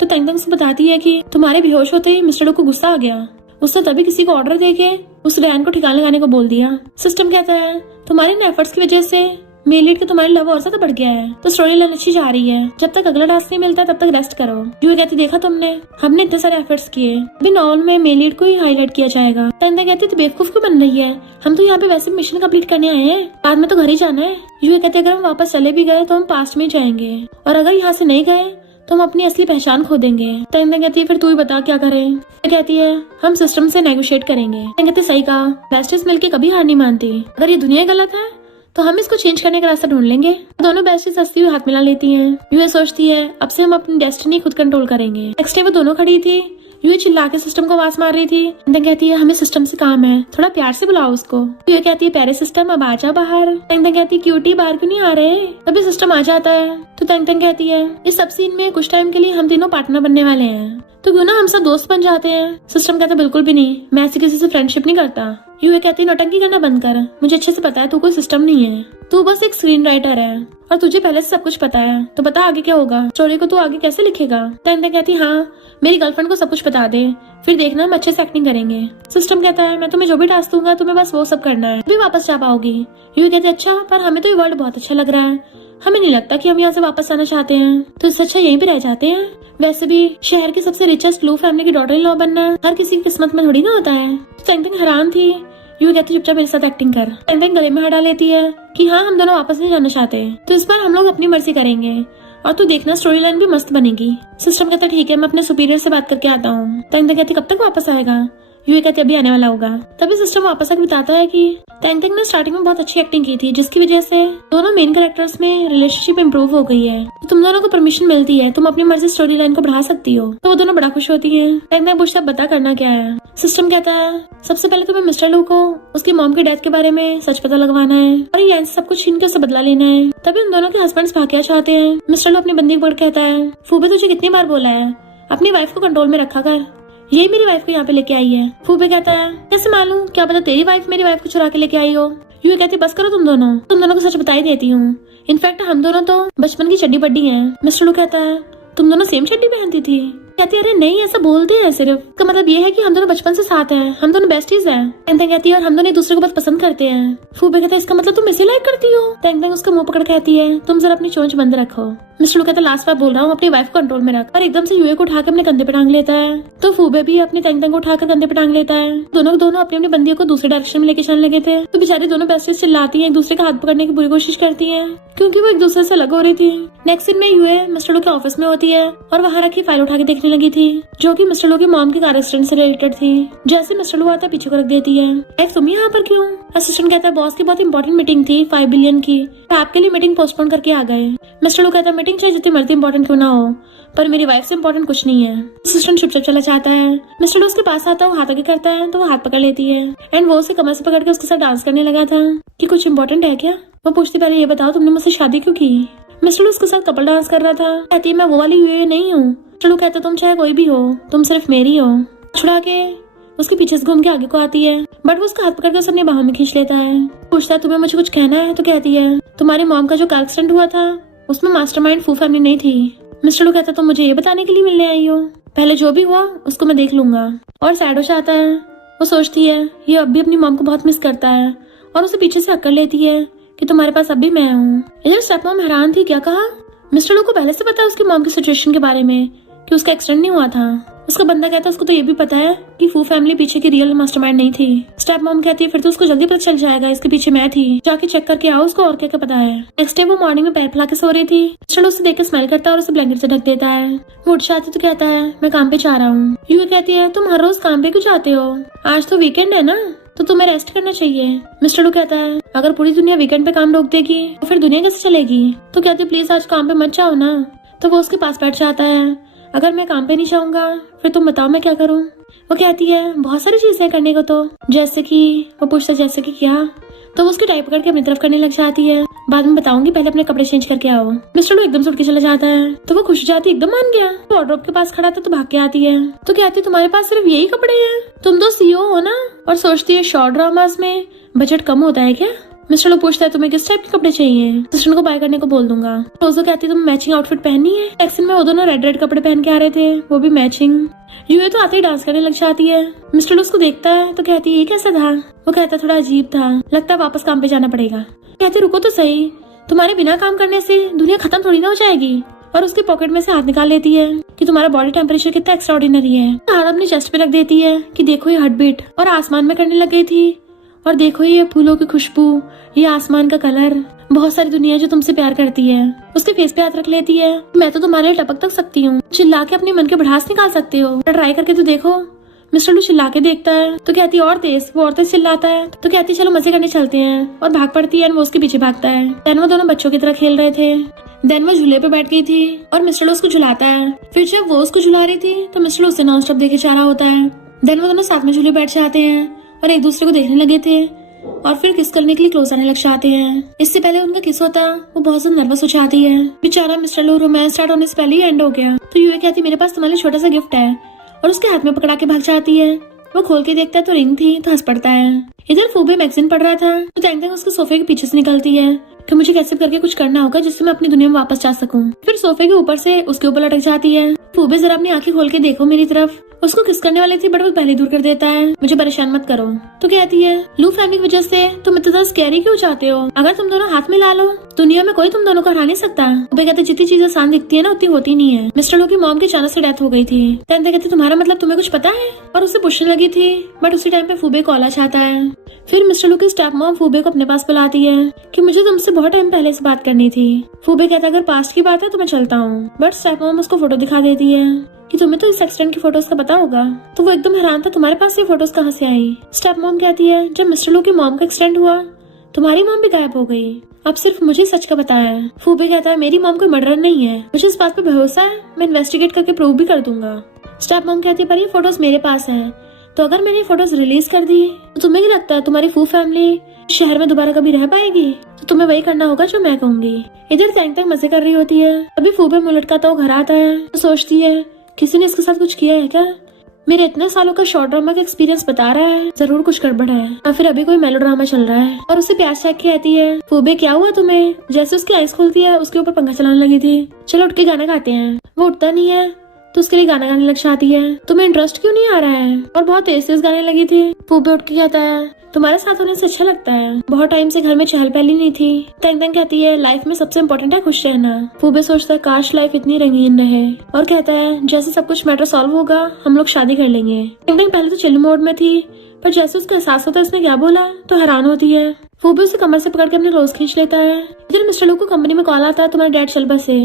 तो तंग उसे बताती है कि तुम्हारे बेहोश होते ही मिस्टर लो को गुस्सा आ गया, उसने तभी किसी को ऑर्डर देके उस रैन को ठिकाने लगाने को बोल दिया। सिस्टम कहता है तुम्हारे इन एफर्ट्स की वजह से मेल लीड के तुम्हारी लव और ज्यादा बढ़ गया है, तो स्टोरी लाइन अच्छी जा रही है, जब तक अगला टास्क नहीं मिलता तब तक रेस्ट करो। यूए कहती देखा तुमने, हमने इतने सारे एफर्ट्स किए, अभी नॉवल में मेल लीड को ही हाईलाइट किया जाएगा। तंदा कहती तो बेवकूफ क्यों बन रही है, हम तो यहाँ पे वैसे मिशन कंप्लीट करने आए हैं, बाद में तो घर ही जाना है। यूए कहते अगर हम वापस चले भी गए तो हम पास्ट में जाएंगे, और अगर यहाँ से नहीं गए तो हम अपनी असली पहचान खो देंगे। तंदा कहती है फिर तू ही बता क्या करें। कहती है हम सिस्टम से नेगोशिएट करेंगे। कहते सही कहा, बेस्टीज मिलके कभी हार नहीं मानती, अगर ये दुनिया गलत है तो हम इसको चेंज करने का रास्ता ढूंढ लेंगे। दोनों बेस्टीज हंसती हुई हाथ मिला लेती हैं। यूए सोचती है अब से हम अपनी डेस्टिनी खुद कंट्रोल करेंगे। नेक्स्ट डे वो दोनों खड़ी थी, यूए चिल्ला के सिस्टम को आवाज मार रही थी। तंग कहती है हमें सिस्टम से काम है, थोड़ा प्यार से बुलाओ उसको। यूए कहती है प्यारे सिस्टम अब आजा बाहर। तंग कहती है क्यूटी बाहर क्यों नहीं आ रहे। तभी सिस्टम आ जाता है तो तंग कहती है इस सब सीन में कुछ टाइम के लिए हम तीनों पार्टनर बनने वाले हैं, तो क्यों ना हम सब दोस्त बन जाते हैं। सिस्टम कहता बिल्कुल भी नहीं, मैं ऐसे किसी से फ्रेंडशिप नहीं करता। यूए कहती नौटंकी करना बंद कर, मुझे अच्छे से पता है तू कोई सिस्टम नहीं है, तू बस एक स्क्रीन राइटर है और तुझे पहले से सब कुछ पता है, तो बता आगे क्या होगा, स्टोरी को तू आगे कैसे लिखेगा। तंदा कहती हाँ मेरी गर्लफ्रेंड को सब कुछ बता दे, फिर देखना हम अच्छे से एक्टिंग करेंगे। सिस्टम कहता है मैं तुम्हें जो भी टास्क दूंगा तुम्हें बस वो सब करना है, भी वापस जा पाओगी। यूए कहती अच्छा पर हमें तो ये वर्ल्ड बहुत अच्छा लग रहा है, हमें नहीं लगता कि हम यहाँ से वापस आना चाहते हैं, तो इससे अच्छा यहीं पे रह जाते हैं। वैसे भी शहर की सबसे रिचेस्ट लू फैमिली की डॉटर इन लॉ बनना हर किसी की किस्मत में थोड़ी ना होता है। तो टेंग हैरान थी। यूए कहती चुपचाप मेरे साथ एक्टिंग कर। टेंग गले में हटा लेती है कि हाँ हम दोनों वापस नहीं जाना चाहते, तो इस बार हम लोग अपनी मर्जी करेंगे और तू देखना स्टोरी लाइन भी मस्त बनेगी। सिस्टम कहता ठीक है, मैं अपने सुपीरियर से बात करके आता हूँ। टेंग कहती कब तक वापस आएगा? यूए कहती अभी आने वाला होगा। तभी सिस्टम वापस आकर बताता है कि टेंग ने स्टार्टिंग में बहुत अच्छी एक्टिंग की थी, जिसकी वजह से दोनों मेन कैरेक्टर्स में रिलेशनशिप इंप्रूव हो गई है। तो तुम दोनों को परमिशन मिलती है, तुम अपनी मर्जी स्टोरी लाइन को बढ़ा सकती हो। तो वो दोनों बड़ा खुश होती है। टेंग पूछता बता करना क्या है। सिस्टम कहता है सबसे पहले तुम्हें मिस्टर लू को उसकी मॉम की डेथ के बारे में सच पता लगवाना है और ये सब कुछ छीन के उससे बदला लेना है। तभी उन दोनों के हस्बैंड्स भाग्य चाहते हैं। मिस्टर लू अपनी बंदी को कहता है फूबे तुझे कितनी बार बोला है अपनी वाइफ को कंट्रोल में रखा कर, यही मेरी वाइफ को यहाँ पे लेके आई है। फूबे कहता है कैसे मालूम, क्या पता तेरी वाइफ मेरी वाइफ को चुरा के लेके आई हो। यूए कहती बस करो तुम दोनों को सच बता ही देती हूँ। इनफैक्ट हम दोनों तो बचपन की चड्डी बड्डी हैं। मिस्टर लू कहता है तुम दोनों सेम चड्डी पहनती थी। कहती है अरे नहीं ऐसा बोलते हैं सिर्फ, इसका मतलब ये है कि हम दोनों बचपन से साथ हैं, हम दोनों बेस्टीज हैं। टेंग कहती है और हम दोनों एक दूसरे को बहुत पसंद करते हैं। फूबे कहता है इसका मतलब तुम इसे लाइक करती हो। टेंग उसका मुंह पकड़ कहती है तुम जरा अपनी चोंच बंद रखो। मिस्टर लू कहता है लास्ट बार बोल रहा हूँ अपनी वाइफ को कंट्रोल में रख। और एकदम से यूए को उठाकर अपने कंधे पे टांग लेता है। तो फूबे भी अपनी टेंग को उठाकर कंधे पे टांग लेता है। दोनों अपनी अपनी बंदियों को दूसरे डायरेक्शन में लेके चलने लगे थे। तो बेचारी दोनों बेस्टीज चिल्लाती है, एक दूसरे का हाथ पकड़ने की पूरी कोशिश करती है क्योंकि वो एक दूसरे से अलग हो रही थी। नेक्स्ट सीन में यूए मिस्टर लू के ऑफिस में होती है और वहाँ रखी फाइल उठा के देखने लगी थी जो कि मिस्टर लू की मॉम के कार एक्सीडेंट से रिलेटेड थी। जैसे मिस्टर लू आता पीछे को रख देती है। लाइफ तुम यहाँ पर क्यों? असिस्टेंट कहता है बॉस की बहुत इंपॉर्टेंट मीटिंग थी 5 बिलियन की, तो आपके लिए मीटिंग पोस्टपोन करके आ गए। मिस्टर लू कहता है मीटिंग चाहे जितनी मर्जी इंपॉर्टेंट क्यों ना हो, पर मेरी वाइफ से इंपॉर्टेंट कुछ नहीं है। असिस्टेंट चुपचाप चला जाता है। मिस्टर लू उसके पास आता है, वो हाथ आगे करता है तो वो हाथ पकड़ लेती है एंड वो उसे कमर से पकड़ के उसके साथ डांस करने लगा था कि कुछ इंपॉर्टेंट है क्या। वो पूछती पहले ये बताओ तुमने मुझसे शादी क्यों की। मिस्टर लू उसके साथ कपल डांस कर रहा था। कहती है मैं वो वाली यूए नहीं हूँ। मिस्टर लू कहता तुम चाहे कोई भी हो, तुम सिर्फ मेरी हो। छुड़ा के उसके पीछे से घूम के आगे को आती है, बट वो उसका हाथ पकड़ के उसे अपनी बाहों में खींच लेता है। पूछता है तुम्हें मुझे कुछ कहना है। तो कहती है तुम्हारी मॉम का जो कार एक्सीडेंट हुआ था उसमें मास्टरमाइंड फू फैमिली नहीं थी। मिस्टर लू कहता तुम मुझे ये बताने के लिए मिलने आई हो, पहले जो भी हुआ उसको मैं देख लूंगा। और सैड हो जाता है। वो सोचती है ये अब भी अपनी मॉम को बहुत मिस करता है और उसे पीछे से हक्कर लेती है कि तुम्हारे पास अब भी मैं हूँ। इधर स्टेप मॉम हैरान थी, क्या कहा? मिस्टर लू को पहले से पता है उसकी मॉम की सिचुएशन के बारे में कि उसका एक्सीडेंट नहीं हुआ था। उसका बंदा कहता है उसको तो ये भी पता है कि फू फैमिली पीछे की रियल मास्टरमाइंड नहीं थी। स्टेप मॉम कहती है फिर तो उसको जल्दी पता चल जाएगा इसके पीछे मैं थी, जाके चेक करके आओ उसको और क्या क्या पता है। नेक्स्ट डे वो मॉर्निंग में पैर फैला के सो रही थी। मिस्टर उसे देख के स्मेल करता है और उसे ब्लैंकेट से ढक देता है। वो उठ जाती तो कहता है मैं काम पे जा रहा हूँ। यूए कहती है तुम हर रोज काम पे क्यों जाते हो, आज तो वीकेंड है ना, तो तुम्हें रेस्ट करना चाहिए। मिस्टर लू कहता है अगर पूरी दुनिया वीकेंड पे काम रोक देगी तो फिर दुनिया कैसे चलेगी। तो कहती है प्लीज आज काम पे मत जाओ ना। तो वो उसके पास बैठ जाता है। अगर मैं काम पे नहीं जाऊंगा फिर तुम बताओ मैं क्या करूं। वो कहती है बहुत सारी चीजें करने को, तो जैसे कि वो पूछता जैसे कि क्या। तो वो उसकी टाई पकड़ के अपनी तरफ करने लग जाती है। बाद में बताऊंगी, पहले अपने कपड़े चेंज करके आओ। मिस्टर लू एकदम से उठ के चला जाता है। तो वो खुश जाती एकदम मान गया। तो वार्डरोब के पास खड़ा था तो भाग के आती है। तो कहती है तुम्हारे पास सिर्फ यही कपड़े हैं, तुम तो सीईओ हो ना। और सोचती है शॉर्ट ड्रामास में बजट कम होता है क्या। मिस्टर लू पूछता है तुम्हें किस टाइप के कपड़े चाहिए, सिस्टर को बाय करने को बोल दूंगा। रोजो कहती है तुम मैचिंग आउटफिट पहननी है। एक्शन में वो दोनों रेड कपड़े पहन के आ रहे थे, वो भी मैचिंग। यूए तो आते ही डांस करने लग जाती है। मिस्टर लू उसको देखता है तो कहती है ये कैसा था। वो कहता है थोड़ा अजीब था, लगता है वापस काम पे जाना पड़ेगा। कहते रुको तो सही, तुम्हारे बिना काम करने से दुनिया खत्म थोड़ी ना हो जाएगी। और उसके पॉकेट में से हाथ निकाल लेती है कि तुम्हारा बॉडी टेम्परेचर कितना एक्स्ट्राऑर्डिनरी है। हाथ अपनी चेस्ट पे रख देती है कि देखो ये हार्ट बीट, और आसमान में करने लग गई थी। और देखो ये फूलों की खुशबू, ये आसमान का कलर, बहुत सारी दुनिया जो तुमसे प्यार करती है। उसके फेस पे हाथ रख लेती है। मैं तो तुम्हारे लिए टपक तक सकती हूँ, चिल्ला के अपने मन के भड़ास निकाल सकते हो, ट्राई करके तो देखो। मिस्टर लू चिल्ला के देखता है तो कहती है और तेज। वो और तेज चिल्लाता है तो कहती है चलो मजे करने चलते हैं, और भाग पड़ती है। वो उसके पीछे भागता है। देन वो दोनों बच्चों की तरह खेल रहे थे। देन वो झूले पे बैठ गई थी और मिस्टर लू उसको झुलाता है। फिर जब वो उसको झुला रही थी तो मिस्टर लू उसे नॉन स्टॉप देखे जा रहा होता है। देन वो दोनों साथ में झूले बैठ जाते हैं और एक दूसरे को देखने लगे थे और फिर किस करने के लिए क्लोज आने लग जाते हैं। इससे पहले उनका किस होता वो बहुत ज्यादा नर्वस हो जाती है। बेचारा मिस्टर लू रोमांस स्टार्ट होने से पहले ही एंड हो गया। तो यूए कहती मेरे पास तुम्हारे लिए छोटा सा गिफ्ट है, और उसके हाथ में पकड़ा के भाग जाती है। वो खोल के देखता है तो रिंग थी, तो हंस पड़ता है। इधर फूबे मैगजीन पढ़ रहा था तो टेंग उसके सोफे के पीछे से निकलती है कि मुझे कैसे करके कुछ करना होगा जिससे मैं अपनी दुनिया में वापस जा सकूं। फिर सोफे के ऊपर से उसके ऊपर लटक जाती है फूबे जरा अपनी आंखें खोल के देखो मेरी तरफ। उसको किस करने वाली थी बट वो पहले दूर कर देता है। मुझे परेशान मत करो। तो कहती है लू फैमिली की वजह से तुम इतना ज्यादा स्कैरी क्यों चाहते हो? अगर तुम दोनों हाथ में ला लो दुनिया में कोई तुम दोनों को हरा नहीं सकता। फूबे कहते जितनी चीजें आसान दिखती है ना उतनी होती नहीं है। मिस्टर लू की मॉम की अचानक से डेथ हो गई थी। कहते तुम्हारा मतलब तुम्हें कुछ पता है? और उससे पूछने लगी थी बट उसी टाइम पे फूबे कॉल आ जाता है। फिर मिस्टर लू की स्टेप मॉम फूबे को अपने पास बुलाती है कि मुझे तुमसे बहुत टाइम पहले से बात करनी थी। फूबे कहता है अगर पास्ट की बात है तो मैं चलता हूँ। बट स्टेप मॉम उसको फोटो दिखा देती है कि तुम्हें तो इस एक्सीडेंट की फोटोज का पता होगा। तो वो एकदम हैरान था तुम्हारे पास ये फोटोज कहाँ से आई? स्टेप मॉम कहती है जब मिस्टर लू की मॉम का एक्सीडेंट हुआ तुम्हारी मॉम भी गायब हो गई। अब सिर्फ मुझे सच का बताया है। फूबे कहता है मेरी मॉम कोई मर्डर नहीं है। मुझे इस बात पे भरोसा है, मैं इन्वेस्टिगेट करके प्रूव भी कर दूंगा। स्टेप मॉम कहती है पर ये फोटोज मेरे पास है, तो अगर मैंने फोटोज रिलीज कर दी तो तुम्हें क्या लगता है तुम्हारी फू फैमिली शहर में दोबारा कभी रह पाएगी? तो तुम्हें वही करना होगा जो मैं कहूंगी। इधर तैंग तैंग मजे कर रही होती है। अभी फूबे मुंह लटकाता वो घर आता है तो सोचती है किसी ने इसके साथ कुछ किया है क्या? मेरे इतने सालों का शॉर्ट ड्रामा का एक्सपीरियंस बता रहा है जरूर कुछ गड़बड़ है, या फिर अभी कोई मेलोड्रामा चल रहा है। और उसे प्यास चेक के कहती है फूबे क्या हुआ तुम्हें? जैसे उसकी आइज खुलती है उसके ऊपर पंखा चलाने लगी थी। चलो उठ के गाना गाते हैं। वो उठता नहीं है तो उसके लिए गाना गाने लग जाती है। तुम्हें इंटरेस्ट क्यों नहीं आ रहा है? और बहुत तेज तेज गाने लगी थी। फूबे उठ के कहता है तुम्हारे साथ होने से अच्छा लगता है, बहुत टाइम से घर में चहल पहली नहीं थी। तंग तंग कहती है लाइफ में सबसे इम्पोर्टेंट है खुश रहना। फूबे सोचता है काश लाइफ इतनी रंगीन रहे और कहता है जैसे सब कुछ मैटर सॉल्व होगा हम लोग शादी कर लेंगे। तंग तंग पहले तो चिल मोड में थी पर जैसे उसका एहसास होता है उसने क्या बोला तो हैरान होती है। फूबे उसे कमर से पकड़ के अपने रोज खींच लेता है। इधर मिस्टर लू को कंपनी में कॉल आता है तुम्हारे डैड चल बसे।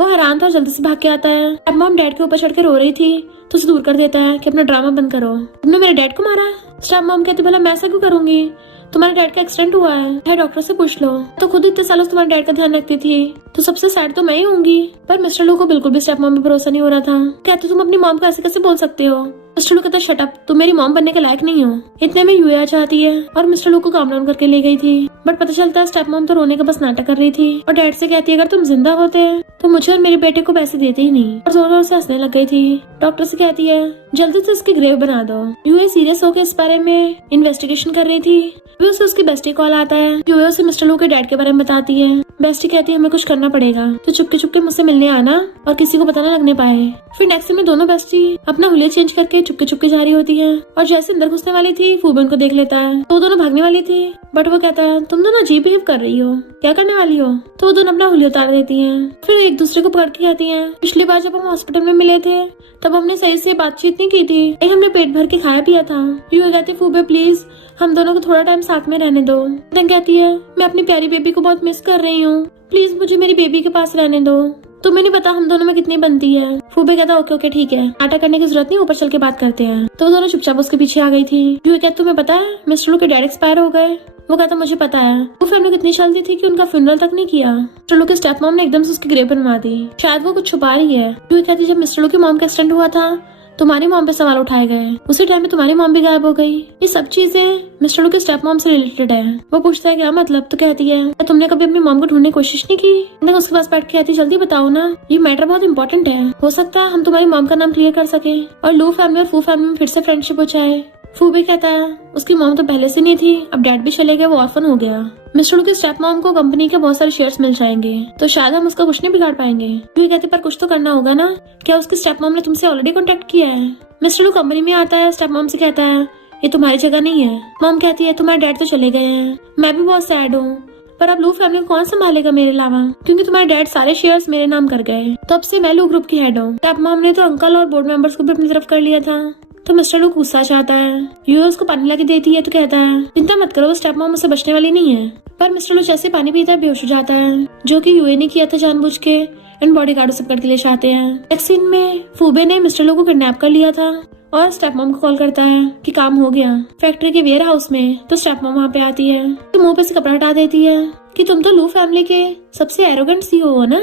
वो हैरान था जल्दी से भाग के आता है। अब मॉम डैड के ऊपर चढ़ के रो रही थी तो उसे दूर कर देता है कि अपना ड्रामा बंद करो, तुमने मेरे डैड को मारा है। स्टेप मॉम कहती भला मैं ऐसा क्यों करूंगी, तुम्हारे डैड का एक्सीडेंट हुआ है डॉक्टर से पूछ लो। तो खुद इतने सालों से तुम्हारे डैड का ध्यान रखती थी तो सबसे सैड तो मैं ही होंगी। पर मिस्टर लू को बिल्कुल भी स्टेप मॉम पे भरोसा नहीं हो रहा था। कहते तुम अपनी मॉम को ऐसे कैसे बोल सकते हो? मिस्टर लू कहता शट अप, तुम मेरी मॉम बनने के लायक नहीं हो। इतने में यूए आ जाती है और मिस्टर लू को काम डाउन करके ले गई थी। बट पता चलता है स्टेप मॉम तो रोने का बस नाटक कर रही थी और डैड से कहती है अगर तुम जिंदा होते तो मुझे और मेरे बेटे को पैसे देते ही नहीं। और जोर जोर से हंसने लग गई थी। डॉक्टर से कहती है जल्दी से उसकी ग्रेव बना दो। यूए सीरियस होकर इस बारे में इन्वेस्टिगेशन कर रही थी। उसे उसकी बेस्टी कॉल आता है। यूए उसे मिस्टर लू के डैड के बारे में बताती है। बेस्टी कहती है हमें कुछ करना पड़ेगा तो चुपके चुपके मुझसे मिलने आना और किसी को पता न लगने पाए। फिर नेक्स्ट सीन में दोनों बेस्टी अपना हुलिया चेंज करके चुपके चुपके जा रही होती है और जैसे अंदर घुसने वाली थी फूबे उनको देख लेता है। तो वो दोनों भागने वाली थी बट वो कहता है तुम दोनों अजीब बिहेव कर रही हो, क्या करने वाली हो? तो वो दोनों अपना हुलिया उतार देती है। फिर एक दूसरे को पकड़ के कहती है पिछली बार जब हम हॉस्पिटल में मिले थे तब हमने सही से बातचीत नहीं की थी, हमने पेट भर के खाया पिया था। यूए कहती फूबे प्लीज हम दोनों को थोड़ा टाइम साथ में रहने दो। तंग कहती है मैं अपनी प्यारी बेबी को बहुत मिस कर रही हूँ, प्लीज मुझे मेरी बेबी के पास रहने दो। तुम्हें नहीं पता हम दोनों में कितनी बनती है। फूबे कहता ओके ओके ठीक है, नाटक करने की जरूरत नहीं, ऊपर चल के बात करते हैं। तो वो दोनों चुपचाप उसके पीछे आ गई थी। यूए कहता तुम्हें पता है मिस्टर लू के डैड एक्सपायर हो गए। वो कहता मुझे पता है। वो फैमिली कितनी चलती थी कि उनका फ्यूनरल तक नहीं किया। मिस्टर लू के स्टेप मॉम ने एकदम से उसकी ग्रेव बनवा दी, शायद वो कुछ छुपा रही है। यूए कहती जब मिस्टर लू की मॉम का एक्सीडेंट हुआ था तुम्हारी मॉम पे सवाल उठाए गए, उसी टाइम पे तुम्हारी मॉम भी गायब हो गई। ये सब चीजें मिस्टर लू के स्टेप मॉम से रिलेटेड है। वो पूछता है क्या मतलब? तो कहती है तुमने कभी अपनी मॉम को ढूंढने की कोशिश नहीं की? उसके पास बैठ के कहती जल्दी बताओ ना, ये मैटर बहुत इंपॉर्टेंट है, हो सकता है हम तुम्हारी मॉम का नाम क्लियर कर सके और लू फैमिली और फू फैमिली में फिर से फ्रेंडशिप हो जाए। फूबे कहता है उसकी मॉम तो पहले से नहीं थी, अब डैड भी चले गए, वो ऑर्फन हो गया। मिस्टर लू के स्टेप मॉम को कंपनी के बहुत सारे शेयर्स मिल जाएंगे तो शायद हम उसका कुछ नहीं बिगाड़ पाएंगे। यूए कहते पर कुछ तो करना होगा ना, क्या उसकी स्टेप मॉम ने तुमसे ऑलरेडी कॉन्टेक्ट किया है? मिस्टर लू कंपनी में आता है, स्टेप मॉम से कहता है ये तुम्हारी जगह नहीं है। मॉम कहती है तुम्हारे डैड तो चले गए हैं, मैं भी बहुत सैड हूँ, पर अब लू फैमिली को कौन संभालेगा मेरे अलावा, क्योंकि तुम्हारे डैड सारे शेयर्स मेरे नाम कर गए, तो अब से मैं लू ग्रुप की हेड हूँ। स्टेप मॉम ने तो अंकल और बोर्ड मेंबर्स को भी अपनी तरफ कर लिया था। तो मिस्टर लू गुस्सा चाहता है। यूए उसको पानी लाके देती है तो कहता है चिंता मत करो, स्टेप मॉम उससे बचने वाली नहीं है। पर मिस्टर लू जैसे पानी पीता है बेहोश हो जाता है, जो कि यूए ने किया था जानबूझ के। एंड बॉडीगार्ड उसे पकड़ के ले जाते हैं। नेक्स्ट सीन में फूबे ने मिस्टर लू को किडनैप कर लिया था और स्टेप मॉम को कॉल करता है कि काम हो गया फैक्ट्री के वेयर हाउस में। तो स्टेप मॉम वहाँ पे आती है तो मुंह पे से कपड़ा हटा देती है कि तुम तो लू फैमिली के सबसे एरोगेंट सीईओ हो ना,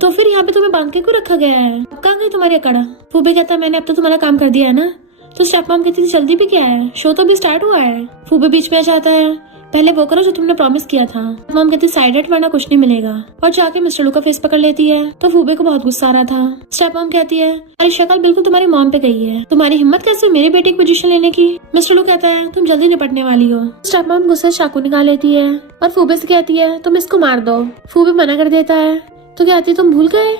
तो फिर यहाँ पे तुम्हें बांध के क्यों रखा गया है, अब कहाँ गई तुम्हारी अकड़? फूबे कहता है मैंने अब तो तुम्हारा काम कर दिया है ना। तो स्टेप मॉम कहती थी जल्दी भी क्या है, शो तो भी स्टार्ट हुआ है। फूबे बीच में आ जाता है पहले वो करो जो तुमने प्रॉमिस किया था। मॉम कहती साइड हट वरना कुछ नहीं मिलेगा और जाके मिस्टर लू का फेस पकड़ लेती है। तो फूबे को बहुत गुस्सा आ रहा था। स्टेप मॉम कहती है तुम्हारी शक्ल बिल्कुल तुम्हारी मॉम पे गई है, तुम्हारी हिम्मत कैसे मेरे बेटे की पोजीशन लेने की? मिस्टर लू कहता है तुम जल्दी निपटने वाली हो। स्टेप मॉम गुस्से से चाकू निकाल लेती है और फूबे से कहती है तुम इसको मार दो। फूबे मना कर देता है तो कहती तुम भूल गए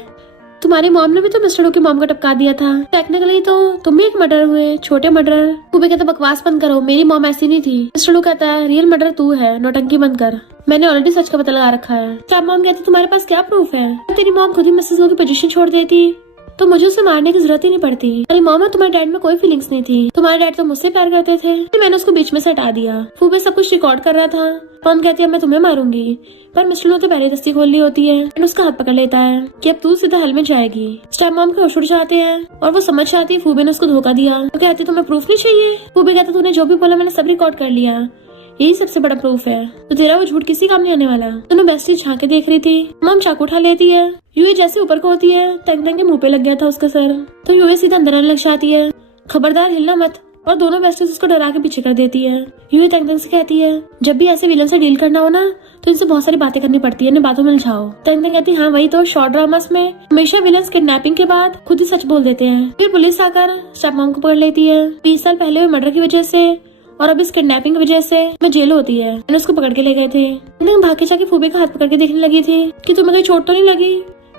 तुम्हारे मॉम ने भी तो मिस्टर डो की मॉम को टपका दिया था। टेक्निकली तो तुम भी एक मर्डर हुए, छोटे मर्डर। फूबे कहता बकवास बंद करो, मेरी मॉम ऐसी नहीं थी। मिस्टर डो कहता है रियल मर्डर तू है, नौटंकी बंद कर, मैंने ऑलरेडी सच का पता लगा रखा है। स्टेप मॉम कहती तुम्हारे पास क्या प्रूफ है? तेरी मॉम खुद ही मिसेस वो की पोजीशन छोड़ देती तो मुझे उसे मारने की जरूरत ही नहीं पड़ती। अरे मॉम तुम्हारे डैड में कोई फीलिंग्स नहीं थी, तुम्हारे डैड तो मुझसे प्यार करते थे, मैंने उसको बीच में से हटा दिया। फूबे सब कुछ रिकॉर्ड कर रहा था। मॉम कहती है मैं तुम्हें मारूंगी, पर मिस्टर ने तो पहले दस्ती खोल ली होती है और उसका हाथ पकड़ लेता है कि अब तू सीधा हल में जाएगी। स्टेप मॉम के होश उड़ जाते हैं और वो समझ जाती है फूबे ने उसको धोखा दिया। वो कहती तुम्हें प्रूफ नहीं चाहिए? फूबे कहता तूने जो भी बोला मैंने सब रिकॉर्ड कर लिया, यही सबसे बड़ा प्रूफ है, तो तेरा वो झूठ किसी काम नहीं आने वाला। दोनों बेस्टी झांके देख रही थी। मॉम चाकू उठा लेती है। यूए जैसे ऊपर को होती है, तंग तंग के मुंह पे लग गया था उसका सर, तो यूए सीधा अंदर आने लग जाती है, खबरदार हिलना मत, और दोनों बेस्टीज उसको डरा के पीछे कर देती है। यूए तंग तंग से कहती है जब भी ऐसे विलन से डील करना हो ना तो इनसे बहुत सारी बातें करनी पड़ती है, बातों में उलझाओ। तंग तंग कहती हाँ वही तो, शॉर्ट ड्रामास में हमेशा विलन किडनैपिंग के बाद खुद ही सच बोल देते हैं। फिर पुलिस आकर स्टेप मॉम को पकड़ लेती है। 20 साल पहले हुए मर्डर की वजह से और अब इस किडनैपिंग की वजह से मैं जेल होती है, मैंने उसको पकड़ के ले गए थे। भाग के जाके फूबे का हाथ पकड़ के देखने लगी थी कि तुम्हें कहीं चोट तो नहीं लगी,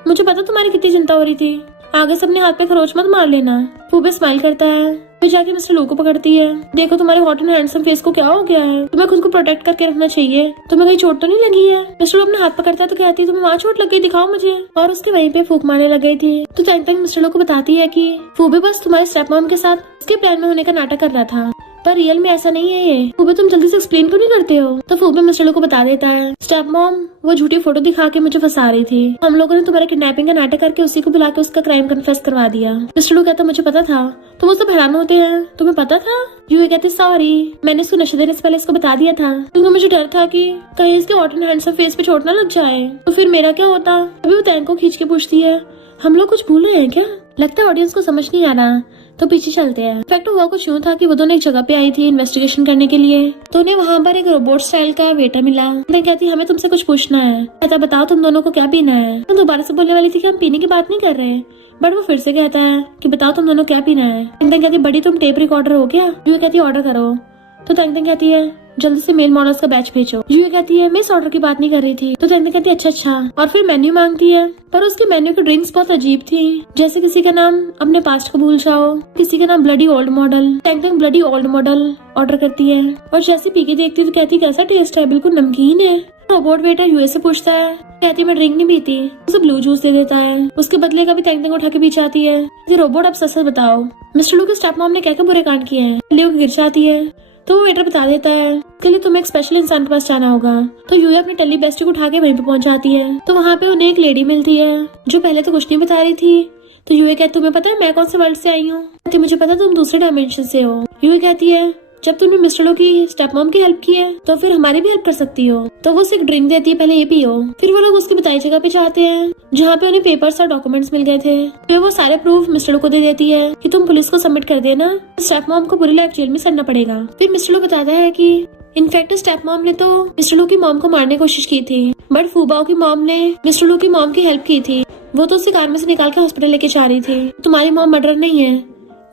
मुझे पता तुम्हारी कितनी चिंता हो रही थी, आगे से अपने हाथ पे खरोच मत मार लेना। फूबे स्माइल करता है, फिर जाके मिस्टर लो को पकड़ती है। देखो तुम्हारे हॉट एंड हैंडसम फेस को क्या हो गया है, तुम्हें खुद को प्रोटेक्ट करके रखना चाहिए, तुम्हें कहीं चोट तो नहीं लगी है? मिस्टर लो अपने हाथ पकड़ता है तो कहती है तुम्हें वहाँ चोट लग गई, दिखाओ मुझे, और उसके वहीं पे फूक मारने लग गई थी। तो तंग तंग मिस्टर लो को बताती है कि फूबे बस तुम्हारे स्टेप मॉम के साथ उसके प्लान में होने का नाटक कर रहा था, पर रियल में ऐसा नहीं है ये। फूबे तुम जल्दी से एक्सप्लेन क्यों नहीं करते हो? तो फूबे मिस्टर लो को बता देता है स्टेप मॉम वो झूठी फोटो दिखा के मुझे फंसा रही थी, हम लोगों ने तुम्हारे किडनैपिंग का नाटक करके उसी को बुला के उसका क्राइम कन्फेस करवा दिया। मिस्टर लो कहता मुझे पता था, तो वो सब हैरान होते हैं तुम्हें पता था? यूए कहते सॉरी, मैंने इसको नशे देने से पहले इसको बता दिया था, क्योंकि मुझे डर था कि कहीं इसके हॉट एंड हैंडसम फेस पे चोट ना लग जाए, तो फिर मेरा क्या होता। अभी वो तैंक को खींच के पूछती है हम लोग कुछ भूल रहे हैं क्या? लगता है ऑडियंस को समझ नहीं आ रहा, तो पीछे चलते हैं। फैक्ट हुआ कुछ यूँ था कि वो दोनों एक जगह पे आई थी इन्वेस्टिगेशन करने के लिए, तो उन्हें वहाँ पर एक रोबोट स्टाइल का वेटर मिला। मैं कहती हमें तुमसे कुछ पूछना है। कहता बताओ तुम दोनों को क्या पीना है? तो दोबारा से बोलने वाली थी कि हम पीने की बात नहीं कर रहे, बट वो फिर से कहता है कि बताओ तुम दोनों क्या पीना है। तंग कहती बड़ी तुम टेप रिकॉर्डर हो क्या? यूए कहती ऑर्डर करो। तो तंग कहती है जल्दी से मेल मॉडल्स का बैच भेजो। यूए कहती है मैं इस ऑर्डर की बात नहीं कर रही थी। तो तंग कहती है अच्छा, और फिर मेन्यू मांगती है, पर उसके मेन्यू की ड्रिंक्स बहुत अजीब थी, जैसे किसी का नाम अपने पास्ट को भूल जाओ, किसी का नाम ब्लडी ओल्ड मॉडल। तंग ब्लडी ओल्ड मॉडल ऑर्डर करती है और जैसे पी के देखती तो कहती कैसा टेस्ट है, बिल्कुल नमकीन है। रोबोट वेटर यूए से पूछता है, कहती मैं ड्रिंक नहीं पीती, उसे ब्लू जूस दे देता है, उसके बदले का भी तंग उठा के पी जाती है। रोबोट अब सच बताओ मिस्टर लू के स्टेप मॉम ने क्या क्या बुरे कांड किए हैं? लियो गिर जाती है तो वो वेटर बता देता है इसके लिए तुम्हें एक स्पेशल इंसान के पास जाना होगा। तो यूए अपनी टेली बेस्टी को उठा के वहीं पे पहुंच जाती है, तो वहाँ पे उन्हें एक लेडी मिलती है जो पहले तो कुछ नहीं बता रही थी। तो यूए कहती तुम्हें पता है मैं कौन से वर्ल्ड से आई हूँ? मुझे पता तुम दूसरे डायमेंशन से हो। यूए कहती है जब तुमने मिस्टर लो की स्टेप मॉम की हेल्प की है तो फिर हमारी भी हेल्प कर सकती हो। तो वो उसे एक ड्रिंक देती है, पहले ये पियो। फिर वो लोग उसकी बताई जगह पे जाते हैं जहाँ पे उन्हें पेपर्स और डॉक्यूमेंट्स मिल गए थे। फिर वो सारे प्रूफ मिस्टर लो को दे देती है कि तुम पुलिस को सबमिट कर देना, स्टेप मॉम को पूरी लाइफ जेल में सड़ना पड़ेगा। फिर मिस्टर लो बताता है कि इनफैक्ट स्टेप मॉम ने तो मिस्टर लो की मॉम को मारने की कोशिश की थी, बट फूबाओ की मॉम ने मिस्टर लो की मॉम की हेल्प की थी, वो तो उसे कार में से निकाल के हॉस्पिटल लेके जा रही थी। तुम्हारी मॉम मर्डर नहीं है।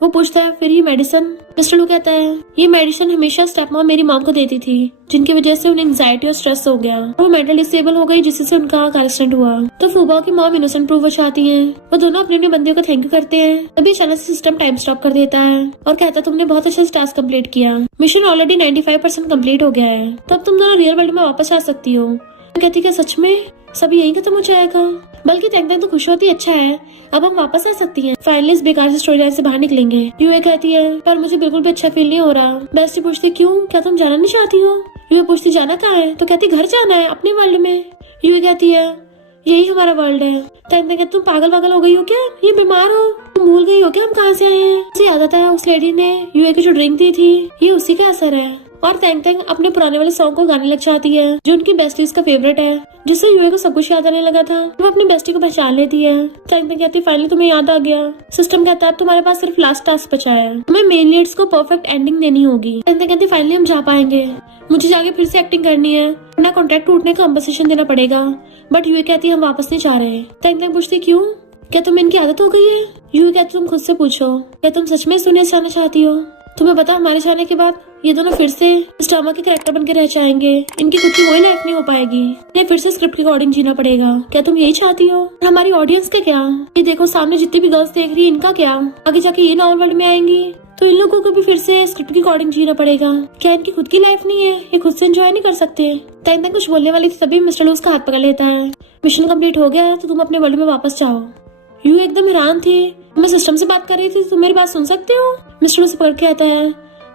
वो पूछता है फिर ये मेडिसिन? मिस्टर लू कहता है ये मेडिसिन हमेशा स्टेप मॉम मेरी मॉम को देती थी, जिनकी वजह से उन्हें एंजाइटी और स्ट्रेस हो गया, वो मेंटली स्टेबल हो गई जिससे उनका कार एक्सीडेंट हुआ। तो फूबाओ की मॉम इनोसेंट प्रूव हो जाती है। वो दोनों अपने अपने बंदे को थैंक यू करते हैं। तभी अचानक से सिस्टम टाइम स्टॉप कर देता है और कहता तुमने बहुत अच्छा टास्क कंप्लीट किया, मिशन ऑलरेडी 95% कंप्लीट हो गया है, तब तुम दोनों रियल वर्ल्ड में वापस आ सकती हो। कहती क्या सच में सब यही खत्म हो जाएगा? बल्कि तंग तो खुश होती अच्छा है, अब हम वापस आ सकती हैं, फाइनली इस बेकार से स्टोरी लाइन से बाहर निकलेंगे। यूए कहती है पर मुझे बिल्कुल भी अच्छा फील नहीं हो रहा। बेस्टी पूछती क्यों, क्या तुम जाना नहीं चाहती हो? यूए पूछती जाना कहाँ है? तो कहती घर जाना है अपने वर्ल्ड में। यूए कहती है यही हमारा वर्ल्ड है। तंग कहती तुम पागल वागल हो गई हो क्या, ये बीमार हो, तुम भूल गई हो क्या हम कहाँ से आए हैं? उसे याद आता है उस लेडी ने यूए की जो ड्रिंक दी थी ये उसी का असर है। और तंग अपने पुराने वाले सॉन्ग को गाने लग जाती है जो उनकी बेस्टीज का फेवरेट है, जिससे यूए को सब कुछ याद आने लगा था। वो अपनी बेस्टी को पहचान लेती है। तंग कहती फाइनली तुम्हें याद आ गया। सिस्टम कहता है तुम्हारे पास सिर्फ लास्ट टास्क बचा है, हमें मेन लीड्स को परफेक्ट एंडिंग देनी होगी। तंग कहती फाइनली हम जा पाएंगे, मुझे जाके फिर से एक्टिंग करनी है, वरना कॉन्ट्रैक्ट टूटने का कंपनसेशन देना पड़ेगा। बट यूए कहती हम वापस नहीं जा रहे। तंग पूछती क्यों, क्या तुम्हें इनकी आदत हो गई है? यूए कहती तुम खुद से पूछो, क्या तुम सच में सुने जाना चाहती हो? तुम्हें पता हमारे जाने के बाद ये दोनों फिर से इस ड्रामा के कैरेक्टर बन के रह जाएंगे। इनकी खुद की वही लाइफ नहीं हो पाएगी। इन्हें फिर से स्क्रिप्ट के अकॉर्डिंग जीना पड़ेगा। क्या तुम यही चाहती हो? और हमारी ऑडियंस का क्या? ये देखो सामने जितनी भी गर्ल्स देख रही है, इनका क्या? आगे जाके ये नॉर्मल वर्ल्ड में आएंगी तो इन लोगों को भी फिर से स्क्रिप्ट के अकॉर्डिंग जीना पड़ेगा। क्या इनकी खुद की लाइफ नहीं है? ये खुद से एंजॉय नहीं कर सकते? तैंग तैंग कुछ बोलने वाली थी तभी मिस्टर लू उसका हाथ पकड़ लेता है। मिशन कंप्लीट हो गया है तो तुम अपने वर्ल्ड में वापस जाओ। यू एकदम हैरान थी। मैं सिस्टम से बात कर रही थी, तुम मेरी बात सुन सकते हो? मिस्टर लू से पकड़ के आता है।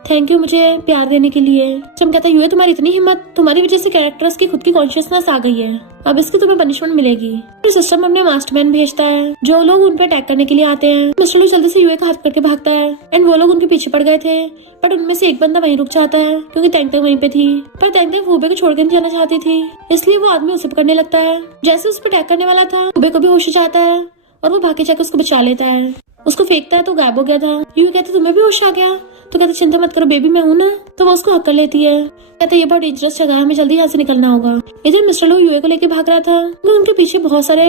थैंक यू मुझे प्यार देने के लिए। जब कहता है, यू तुम्हारी इतनी हिम्मत, तुम्हारी वजह से कैरेक्टर्स की खुद की कॉन्शियसनेस आ गई है, अब इसकी तुम्हें पनिशमेंट मिलेगी। फिर सिस्टम अपने मास्टरमैन भेजता है जो लोग उन पे अटैक करने के लिए आते हैं। मिस्टर लू जल्दी से यूए का हाथ पकड़ के भागता है एंड वो लोग उनके पीछे पड़ गए थे, बट उनमें से एक बंदा वहीं रुक जाता है क्योंकि तैंग तैंग वहीं पे थी। पर तैंग तैंग फूबे को छोड़ के नहीं जाना चाहती थी, इसलिए वो आदमी उसे पकड़ने लगता है। जैसे उस पर अटैक करने वाला था, फूबे को भी होश जाता है और वो भाग के जाकर उसको बचा लेता है। उसको फेंकता है तो गायब हो गया था। यूए कहते तुम्हें भी होश आ गया? तो कहते चिंता मत करो बेबी, मैं हूँ ना। तो वो उसको हक कर लेती है। कहते ये बहुत डेंजरस जगह है, हमें जल्दी यहाँ से निकलना होगा। इधर मिस्टर लू यूए को लेके भाग रहा था, तो उनके पीछे बहुत सारे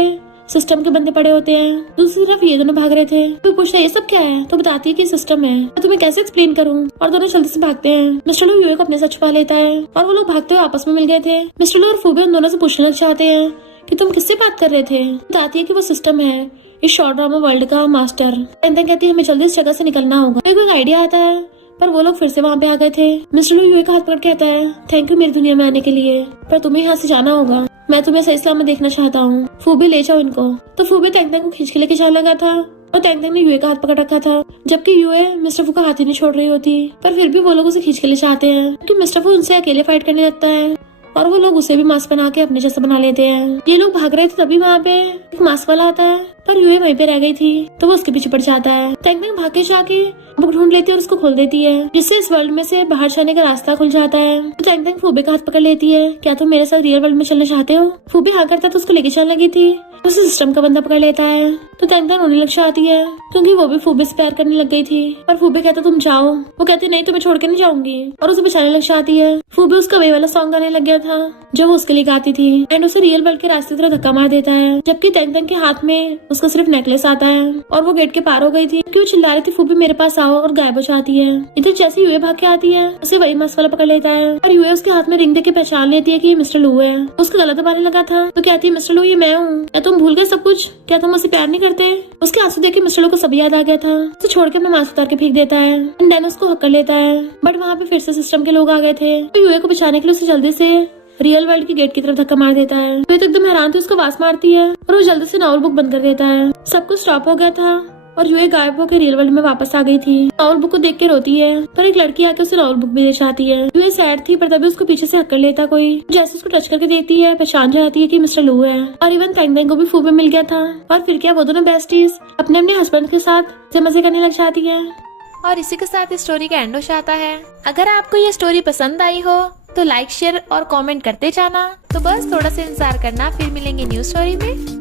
सिस्टम के बंदे पड़े होते हैं। दूसरी तरफ ये दोनों भाग रहे थे। तो पूछता है ये सब क्या है? तो बताती है कि सिस्टम है। मैं तुम्हें कैसे एक्सप्लेन करूँ? और दोनों जल्दी से भागते हैं। मिस्टर लू यूए को अपने साथ छुपा लेता है और वो लोग भागते हुए आपस में मिल गए थे। मिस्टर लू और फूबे उन दोनों से पूछने लग जाते हैं कि तुम किससे बात कर रहे थे? बताती है कि वो सिस्टम है, इस शॉर्ट ड्रामा वर्ल्ड का मास्टर। कहती है हमें जल्दी इस जगह से निकलना होगा। मेरे को एक आइडिया आता है, पर वो लोग फिर से वहाँ पे आ गए थे। मिस्टर लू यूए का हाथ पकड़ के कहता है थैंक यू मेरी दुनिया में आने के लिए, पर तुम्हें यहाँ से जाना होगा। मैं तुम्हें सही सलामत देखना चाहता हूँ। फूबे ले जाओ इनको। तो फूबे तैंग तैंग को खींच के लेके जाने लगा था और तैंग तैंग ने यूए का हाथ पकड़ रखा था, जबकि यूए मिस्टर फू का हाथ ही नहीं छोड़ रही होती। पर फिर भी वो लोग उसे खींच के ले जाते हैं क्योंकि मिस्टर फू उनसे अकेले फाइट करने लगता है और वो लोग उसे भी मास्क बना के अपने जैसा बना लेते हैं। ये लोग भाग रहे थे तभी वहाँ पे एक मास्क वाला आता है, पर यूए वहीं पे रह गई थी तो वो उसके पीछे पड़ जाता है। तैंग तैंग भाग के जाके बुक ढूंढ लेती है और उसको खोल देती है, जिससे इस वर्ल्ड में से बाहर जाने का रास्ता खुल जाता है। तो तैंग तैंग फूबे का हाथ पकड़ लेती है। क्या तुम मेरे साथ रियल वर्ल्ड में चलना चाहते हो? फूबे हाँ करता तो उसको लेके चलने लगी थी, उसे सिस्टम का बंदा पकड़ लेता है। तो तैंग तैंग रोने लग जाती है क्योंकि वो भी फूबे से प्यार करने लग गई थी। पर फूबे कहता तुम जाओ। वो कहती नहीं तुम्हें छोड़ के नहीं जाऊंगी और उसे बचाने लग जाती है। फूबे उसका वे वाला सॉन्ग गाने लग गया था जो वो उसके लिए गाती थी एंड उसे रियल वर्ल्ड के रास्ते की तरफ धक्का मार देता है, जबकि तैंग तैंग के हाथ में उसका सिर्फ नेकलेस आता है और वो गेट के पार हो गई थी क्योंकि वो चिल्ला रही थी फूबे मेरे पास आओ, और गायब हो जाती है। इधर जैसे यूए भाग के आती है उसे वही मास्क वाला पकड़ लेता है और यूए उसके हाथ में रिंग देके पहचान लेती है कि ये मिस्टर लू है। उसका गला दबाने लगा था तो कहती है मिस्टर लू ये मैं हूँ, क्या तुम भूल गए सब कुछ? क्या तुम मुझसे प्यार नहीं करते? उसके आंसू देख के मिस्टर लू को सब याद आ गया था। उसे छोड़ के अपना मास्क उतार के फेंक देता है एंड देन उसको हक कर लेता है। बट वहाँ पे फिर से सिस्टम के लोग आ गए थे तो यूए को बचाने के लिए उसे जल्दी से रियल वर्ल्ड की गेट की तरफ धक्का मार देता है। वे तो एकदम हैरान थी, उसको वास मारती है और वो जल्दी से नॉवल बुक बंद कर देता है। सब कुछ स्टॉप हो गया था और यूए गायब होकर रियल वर्ल्ड में वापस आ गई थी। नॉवल बुक को देख के रोती है पर एक लड़की आके उसे नॉवल बुक भी दे जाती है। यूए सैड थी पर तभी उसको पीछे से हक कर लेता कोई। जैसे उसको टच करके देती है पहचान जाती है कि मिस्टर लू है। और इवन तैंग तैंग को भी फूबे मिल गया था और फिर क्या वो दोनों बेस्टीज अपने अपने हस्बैंड के साथ मजे करने लग जाती है। और इसी के साथ इस स्टोरी का एंड हो जाता है। अगर आपको ये स्टोरी पसंद आई हो तो लाइक शेयर और कमेंट करते जाना। तो बस थोड़ा सा इंतजार करना, फिर मिलेंगे न्यू स्टोरी में।